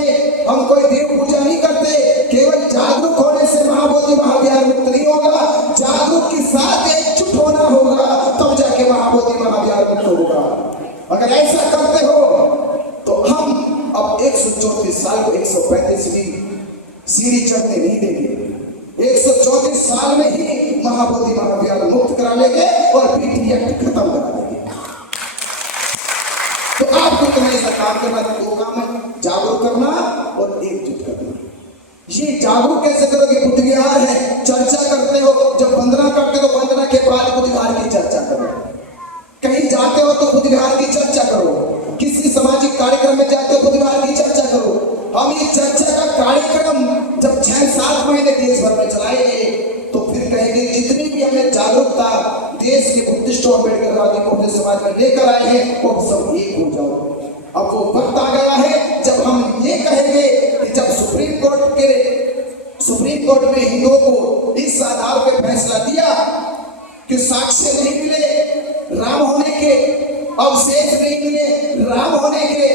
हम कोई देव पूजा नहीं करते। केवल जागरूक होने से महाबोधि महाविहार मुक्त नहीं होगा, जागरूक के साथ एकजुट होना होगा, तब जाके महाबोधि महाविहार मुक्त होगा। अगर ऐसा करते हो तो हम अब 134 साल को 135वीं सीढ़ी चढ़ने नहीं देंगे। 134 साल में ही महाबोधि महाविहार मुक्त करा लेंगे और पीटी एक्ट खत्म करा देंगे। तो आपको तुम्हें ऐसा काम करना, 2 काम है, जागरूक करना और एकजुट करना। ये जागरूक कैसे करोगे? बुद्ध विहार है, चर्चा करते हो, जब वंदना करते हो वंदना के बाद बुद्ध विहार की चर्चा करो। कहीं जाते हो तो बुद्ध विहार की चर्चा करो, किसी सामाजिक कार्यक्रम में जाते हो बुद्ध विहार की चर्चा करो। हम ये चर्चा का कार्यक्रम जब 6-7 महीने देश भर में चलाएंगे तो फिर कहेंगे जितनी भी हमने जागरूकता देश के बुद्धिस्टों अम्बेडकरवादी बहुजन समाज में लेकर आए हैं, वो सब एक हो जाओ। अब वो वक्त आ गया है जब हम ये कहेंगे कि जब सुप्रीम कोर्ट ने हिंदुओं को इस आधार पर फैसला दिया कि साक्ष्य नहीं मिले राम होने के, अवशेष नहीं मिले राम होने के,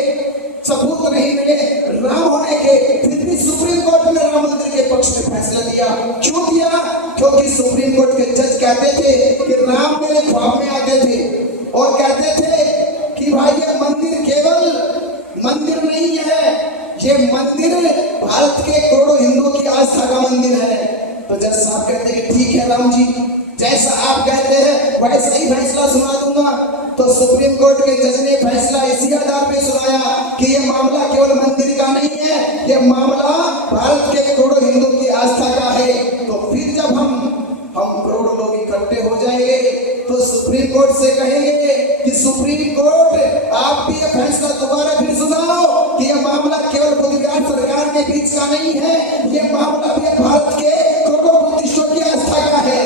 सबूत नहीं मिले राम होने के, फिर भी सुप्रीम कोर्ट ने राम मंदिर के पक्ष में फैसला दिया। क्यों दिया? क्योंकि सुप्रीम कोर्ट के जज कहते थे कि राम मेरे ख्वाब में आते थे और कहते थे कि भाई ये मंदिर केवल मंदिर नहीं है, ये मंदिर भारत के करोड़ों हिंदुओं की आस्था का मंदिर है। तो जज साहब कहते हैं कि ठीक है राम जी, जैसा आप कहते हैं वैसा ही फैसला सुना दूंगा। तो सुप्रीम कोर्ट के जज ने फैसला इसी आधार पे सुनाया कि ये मामला केवल मंदिर का नहीं है, ये मामला भारत के करोड़ों हिंदुओं की आस्था का है। तो फिर जब हम करोड़ों लोग इकट्ठे हो जाएंगे तो सुप्रीम कोर्ट से कहेंगे कि सुप्रीम कोर्ट आप भी ये फैसला दोबारा फिर सुनाओ कि ये मामला केवल गुजरात सरकार के बीच का नहीं है, ये मामला भी भारत के करोड़ों बुद्धिस्टों की आस्था का है।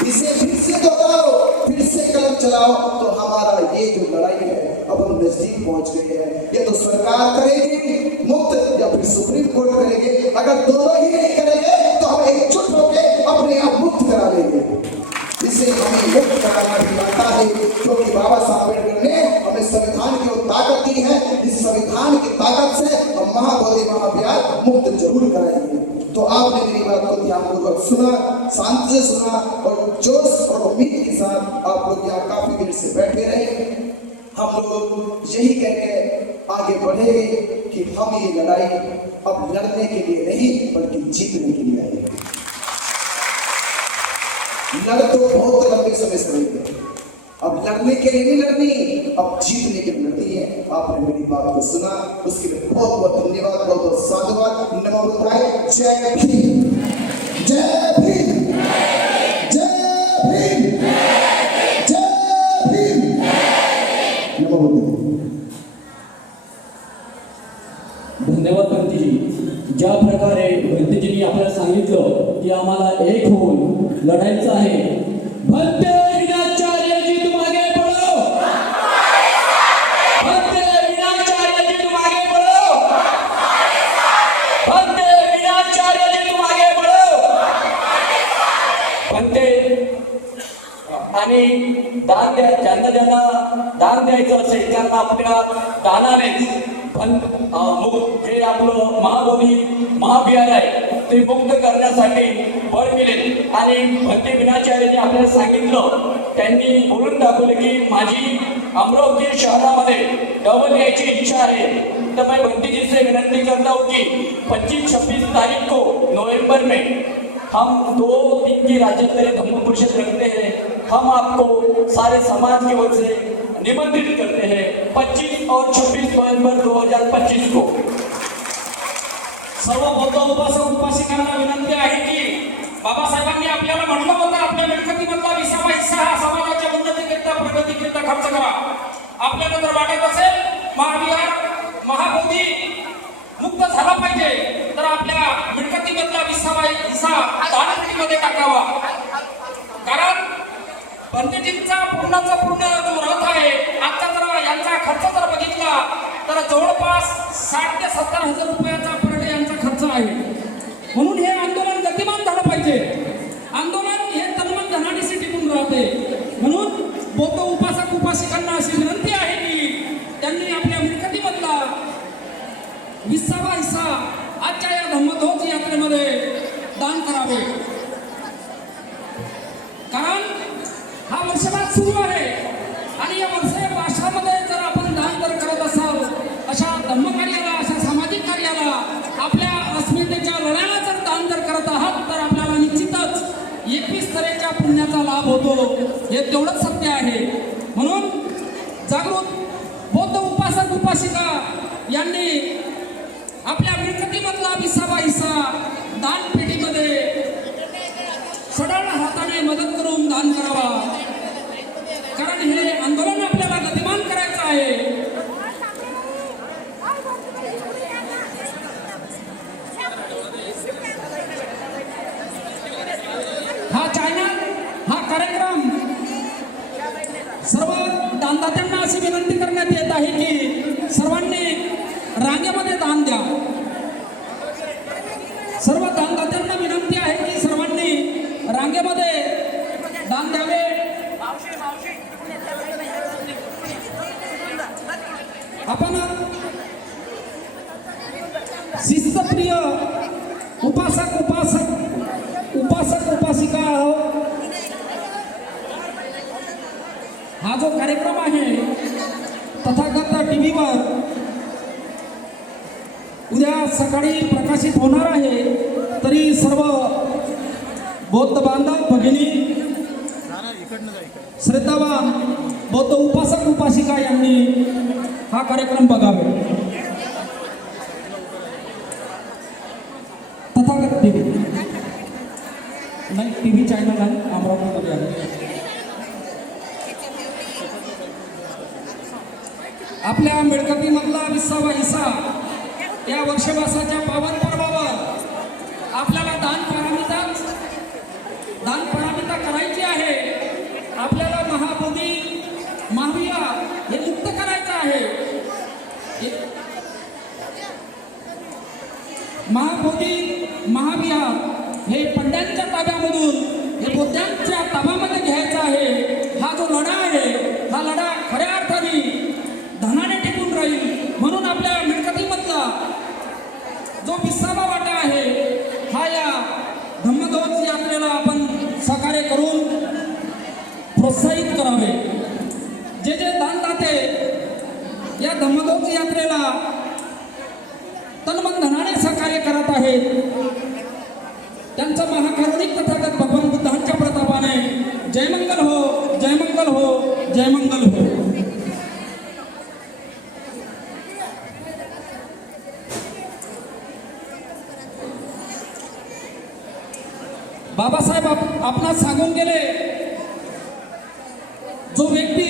इसे फिर से दोहराओ, फिर से कलम चलाओ। तो हमारा ये जो लड़ाई है अब हम नजदीक पहुंच गए हैं। ये तो सरकार करेगी मुक्त या फिर सुप्रीम कोर्ट करेंगे। अगर दोनों ही नहीं करेंगे तो हम एकजुट होकर अपने आप मुक्त करा लेंगे। इसे हमें मुक्त कराना भी बनता है क्योंकि बाबा साहब अम्बेडकर ने हमें संविधान की ताकत दी है। इस संविधान की ताकत से हम महाबोधि महाविहार मुक्त जरूर कराएंगे। तो आपने मेरी बात को ध्यानपूर्वक सुना, शांति से सुना और जोश और उम्मीद के साथ आप लोग यहाँ काफी देर से बैठे रहे। हम लोग यही कहकर आगे बढ़ेंगे कि हम ये लड़ाई अब लड़ने के लिए नहीं बल्कि जीतने के लिए आए। लड़ तो बहुत लंबे समय से रही है, अब लड़ने के लिए नहीं लड़नी, अब जीतने के लिए लड़नी है। आपने मेरी बात को सुना, उसके लिए बहुत बहुत धन्यवाद, बहुत बहुत साधुवाद। नमो बुद्धाय। जय भीम, जय भीम, जय भीम, जय भीम। नमो बुद्धाय। धन्यवाद भंतीजी। ज्या प्रकारे भंतीजींनी आपल्याला सांगितलं की आम्हाला एक होऊन लढायचं आहे, भंते विनाचार्य जी तुम आगे बढ़ो, भंते विनाचार्य जी तुम आगे बढ़ो, भंते विनाचार्य जी तुम आगे बढ़ो। भंते आणि दान द्या, ज्यांना ज्यांना दान द्यायचं असेल त्यांना आपल्या दानाने जे आपलं महाबोधी महाविहार आहे ते मुक्त करण्यासाठी बळ मिळेल। आणि भंते विनाचार्यांनी आपल्याला सांगितलं, त्यांनी बोलून दाखवलं की माझी अमरावती शहरामध्ये डबल यायची इच्छा आहे। तर मैं भंती जी से विनंती करता हूँ कि 25-26 तारीख को नवंबर में हम 2 दिन की राज्य स्तरीय धम्म परिषद रखते हैं। हम आपको सारे समाज की ओर से निमंत्रित करते हैं 25 और 26 नवंबर 2025 को। सर्व बौद्ध उपासक उपासिकांना विनंती आहे की बाबासाहेबांनी आपल्याला म्हटलं होतं आपल्या मिळकतीमधला 20वा हिस्सा हा समाजाच्या उन्नतीकरिता प्रगतीकरिता खर्च करा। आपल्याला जर वाटत असेल महाविहार महाबोधी मुक्त झाला पाहिजे तर आपल्या मिळकतीमधला 20वा हिस्सा दानपेटीमध्ये टाकावा। कारण पंडितजींचा पूर्णचा पूर्ण जो रथ आहे आता जर यांचा खर्च जर बघितला तर जवळपास 60 ते 70 हजार रुपयाचा पर डे यांचा खर्च आहे। म्हणून हे आंदोलन गतिमान झालं पाहिजे। आंदोलन हे तन्मन धनाडीशी टिकून राहते। म्हणून बौद्ध उपासक उपासिकांना अशी विनंती आहे की त्यांनी आपल्या मिळकतीमधला 20वा हिस्सा आजच्या या धम्मध्वज यात्रेमध्ये दान करावे। कारण हा वर्षभर सुरू आहे आणि या वर्षामध्ये जर आपण दान जर करत असाल अशा धम्मकार्याला, अशा सामाजिक कार्याला, आपल्या अस्मितेच्या लढ्याला जर दान जर करत आहात तर आपल्याला निश्चितच 21 तऱ्हेच्या पुण्याचा लाभ होतो, हे तेवढंच सत्य आहे। म्हणून जागृत बौद्ध उपासक उपासिका यांनी आपल्या मिळकतीमधला 20वा हिस्सा दानपेटीमध्ये सडाळ हाताने मदत करून दान करावा। कारण हे आंदोलन आपल्याला गतिमान करायचं आहे। हा चॅनल विनंती करण्यात येत आहे की सर्वांनी रांगेमध्ये दान द्या. सर्व दानदात्यांना विनंती आहे की सर्वांनी रांगेमध्ये दान द्यावे. आपण शिस्तप्रिय उपासक उपासिका आहोत. हा जो कार्यक्रम आहे तथागत टीव्हीवर उद्या सकाळी प्रकाशित होणार आहे. तरी सर्व बौद्ध बांधव भगिनी श्रद्धावान बौद्ध उपासक उपासिका यांनी हा कार्यक्रम बघावे. तथागत टीव्ही नाही, टीव्ही चॅनल आहे अमरावतीमध्ये आहे. आपल्या मिळकतीमधला 20वा हिस्सा या वर्षवासाच्या पावन पर्वावर आपल्याला दान परामिता करायची आहे. आपल्याला महाबोधी महाविहार हे मुक्त करायचं आहे. महाबोधी महाविहार हे पंड्यांच्या ताब्यामधून हे बौद्धांच्या ताब्यामध्ये घ्यायचं आहे. हा जो लढा आहे हा लढा खऱ्या अर्थाने धनाने टिकून राहील. म्हणून आपल्या मिळकतीमधला जो 20वा वाटा आहे हा या धम्मध्वज यात्रेला आपण सहकार्य करून प्रोत्साहित करावे. जे दानदाते या धम्मध्वज यात्रेला तनमन धनाने सहकार्य करत आहेत त्यांचं महाकारुणिक तथागत भगवान बुद्धांच्या प्रतापाने जयमंगल हो, जयमंगल हो, जयमंगल हो. बाबासाहेब आपणास सांगून गेले, जो व्यक्ती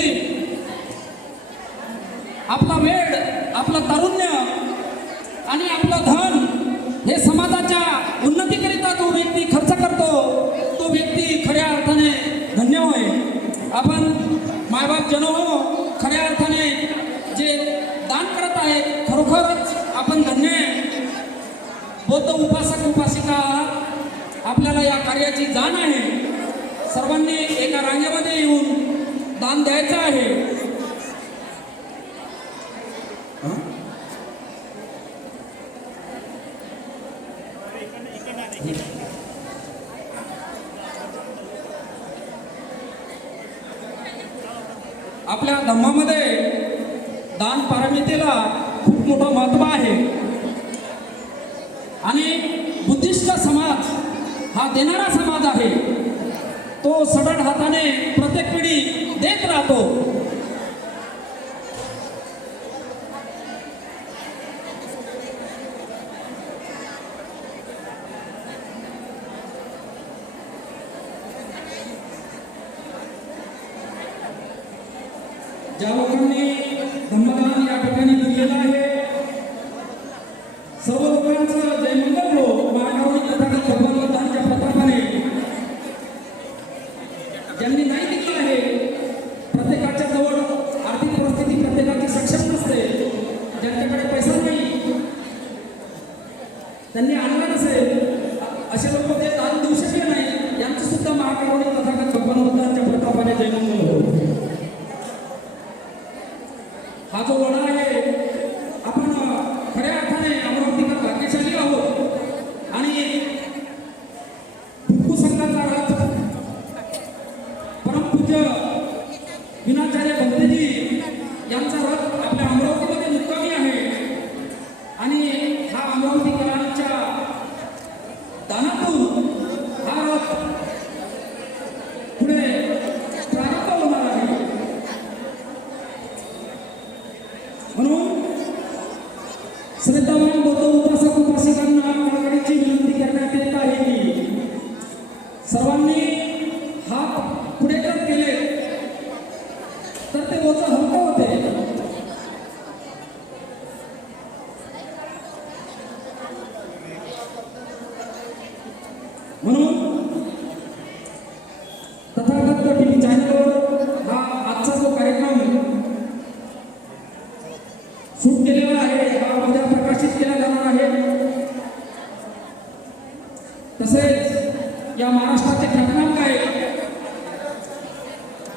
आपला वेळ, आपलं तारुण्य आणि आपलं धन हे समाजाच्या उन्नतीकरिता जो व्यक्ती खर्च करतो तो व्यक्ती खऱ्या अर्थाने धन्य होय. आपण मायबाप जन हो, खऱ्या अर्थाने जे दान करत आहेत खरोखरच आपण धन्य आहे. बौद्ध उपासक उपासिका आपल्याला या कार्याची जाण आहे. सर्वांनी एका रांगेमध्ये येऊन दान द्यायचं आहे. आपल्या धम्मामध्ये दान पारमितेला खूप मोठं महत्त्व आहे आणि बुद्धिस्ट समाज हा देणारा समाज आहे. तो सडळ हाताने प्रत्येक पिढी देत राहतो. ज्या लोकांनी धम्मदान या ठिकाणी दिलेलं आहे सर्व लोकांचं जयमंगल हो. महाकारुणिक तथागत भगवान बुद्धांच्या प्रतापाने ज्यांनी नाही दिलं आहे, प्रत्येकाच्या जवळ आर्थिक परिस्थिती प्रत्येकाची सक्षम नसते. ज्यांच्याकडे पैसा नाही, त्यांनी आणला नसेल, असे लोक ते दान देऊ शकले नाही. यांचं सुद्धा महाकारुणिक तथागत भगवान बुद्धांच्या प्रतापाने जयमंगल हो. हा जो लढा आहे आपण खऱ्या अर्थाने अमरावतीकर भाग्यशाली आहोत आणि भिक्खू संघाचा रथ परमपूज्य विनाचार्य भंतेजी यांचा रथ आपल्या अमरावतीमध्ये मुक्कामी आहे आणि हा अमरावतीकरांच्या दानातून हा रथ पुढे प्रारंभ होणार आहे. म्हणून श्रद्धावान बौद्ध उपासक उपासिकांना कळकळीची विनंती करण्यात येत आहे की सर्वांनी हात पुढे करत केले तर ते ओझं हलकं होते. म्हणून तथागत टीव्ही चॅनलवर हा आजचा जो कार्यक्रम शूट केलेला आहे हा उद्या प्रकाशित केला जाणार आहे. तसेच या महाराष्ट्राचे ख्यातनाम गायक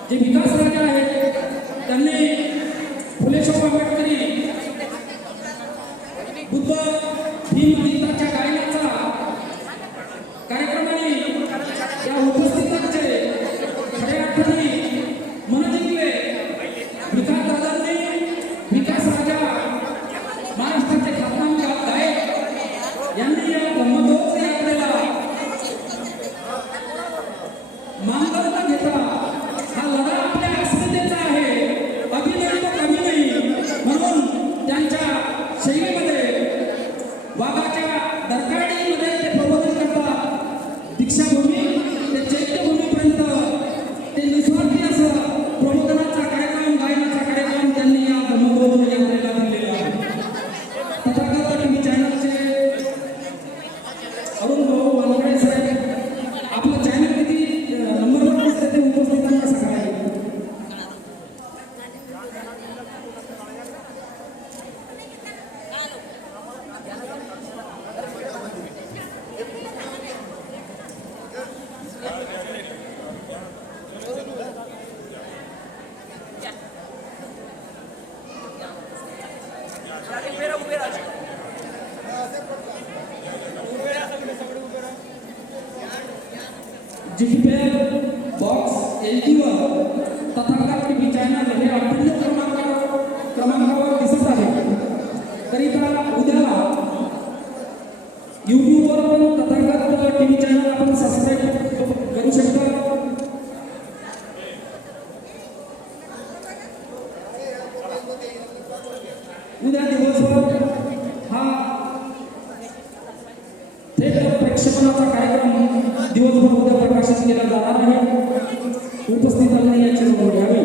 जे विकास राजा आहेत त्यांनी फुले शाहू आंबेडकरी बुद्ध भीम गीताच्या गायनाचा कार्यक्रमाने या उपस्थितांचे खऱ्या अर्थाने मन जिंकले. विकास दादांनी विकास राजा महाराष्ट्राचे ख्यातनाम गायक यांनी या ब्रह्मोत्सव यात्रेला मानधन न घेता हा लढा आपल्या अस्मितेचा आहे, अभिनय तो कमी नाही, म्हणून त्यांच्या शैलीमध्ये वाघाच्या दरकाडीमध्ये ते प्रबोधन करतात. दीक्षाभूमी ते चैत्यभूमीपर्यंत ते निस्वार्थी असं प्रबोधनाचा कार्यक्रम गायनाचा कार्यक्रम त्यांनी या ब्रह्मोत्सव यात्रेला दिलेला आहे. तथागत टीव्ही चॅनलचे अरुण भाऊ वानखडे साहेब आपलं चॅनल किती नंबरवर दिसतं ते उपस्थितांना सांगा. जिपे बॉक्स एलजीवर तथागत टीव्ही चॅनल हे 98 क्रमांकावर दिसत आहे. करिता उद्याला यूट्यूबवर पण तथागत टीव्ही चॅनल आपण सबस्क्राईब करू शकता. उद्या दिवसभर हा थेट प्रेक्षेपणाचा कार्यक्रम दिवसभर उद्या प्रकाशित केला जाणार आहे. उपस्थितांनी याची नोंद घ्यावी.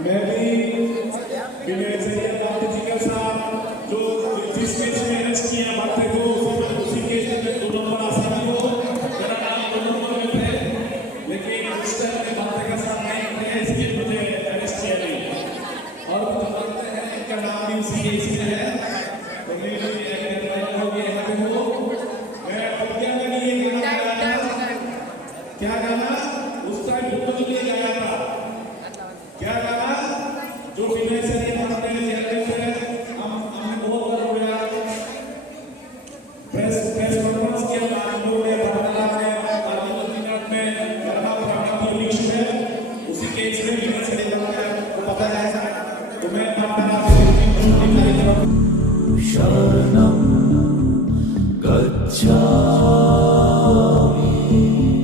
मैं भी विनय सैयद बाबू जी के साथ जो जिस केस में अरेस्ट किया बात है वो उसी केस में 2 नंबर आसामी को मेरा नाम 2 नंबर में थे, लेकिन उस टाइम में बात के साथ नहीं थे इसलिए मुझे अरेस्ट किया नहीं. और तो मानते हैं इनका नाम भी उसी केस में है. तो मेरे लिए हो गया है वो मैं क्या गाना ये गाना गाया, क्या गाना उस टाइम बुद्ध जी ने गाया था, क्या गाना जो विनय से ये बात ने हमने बहुत बार बोला. प्रेस कॉन्फ्रेंस के बाद हम लोग ने वार्तालाप में पार्लियामेंट में गरबा प्राणा पुलिस में उसी केस में विनय से को पता है. तो मैं आपका शरणम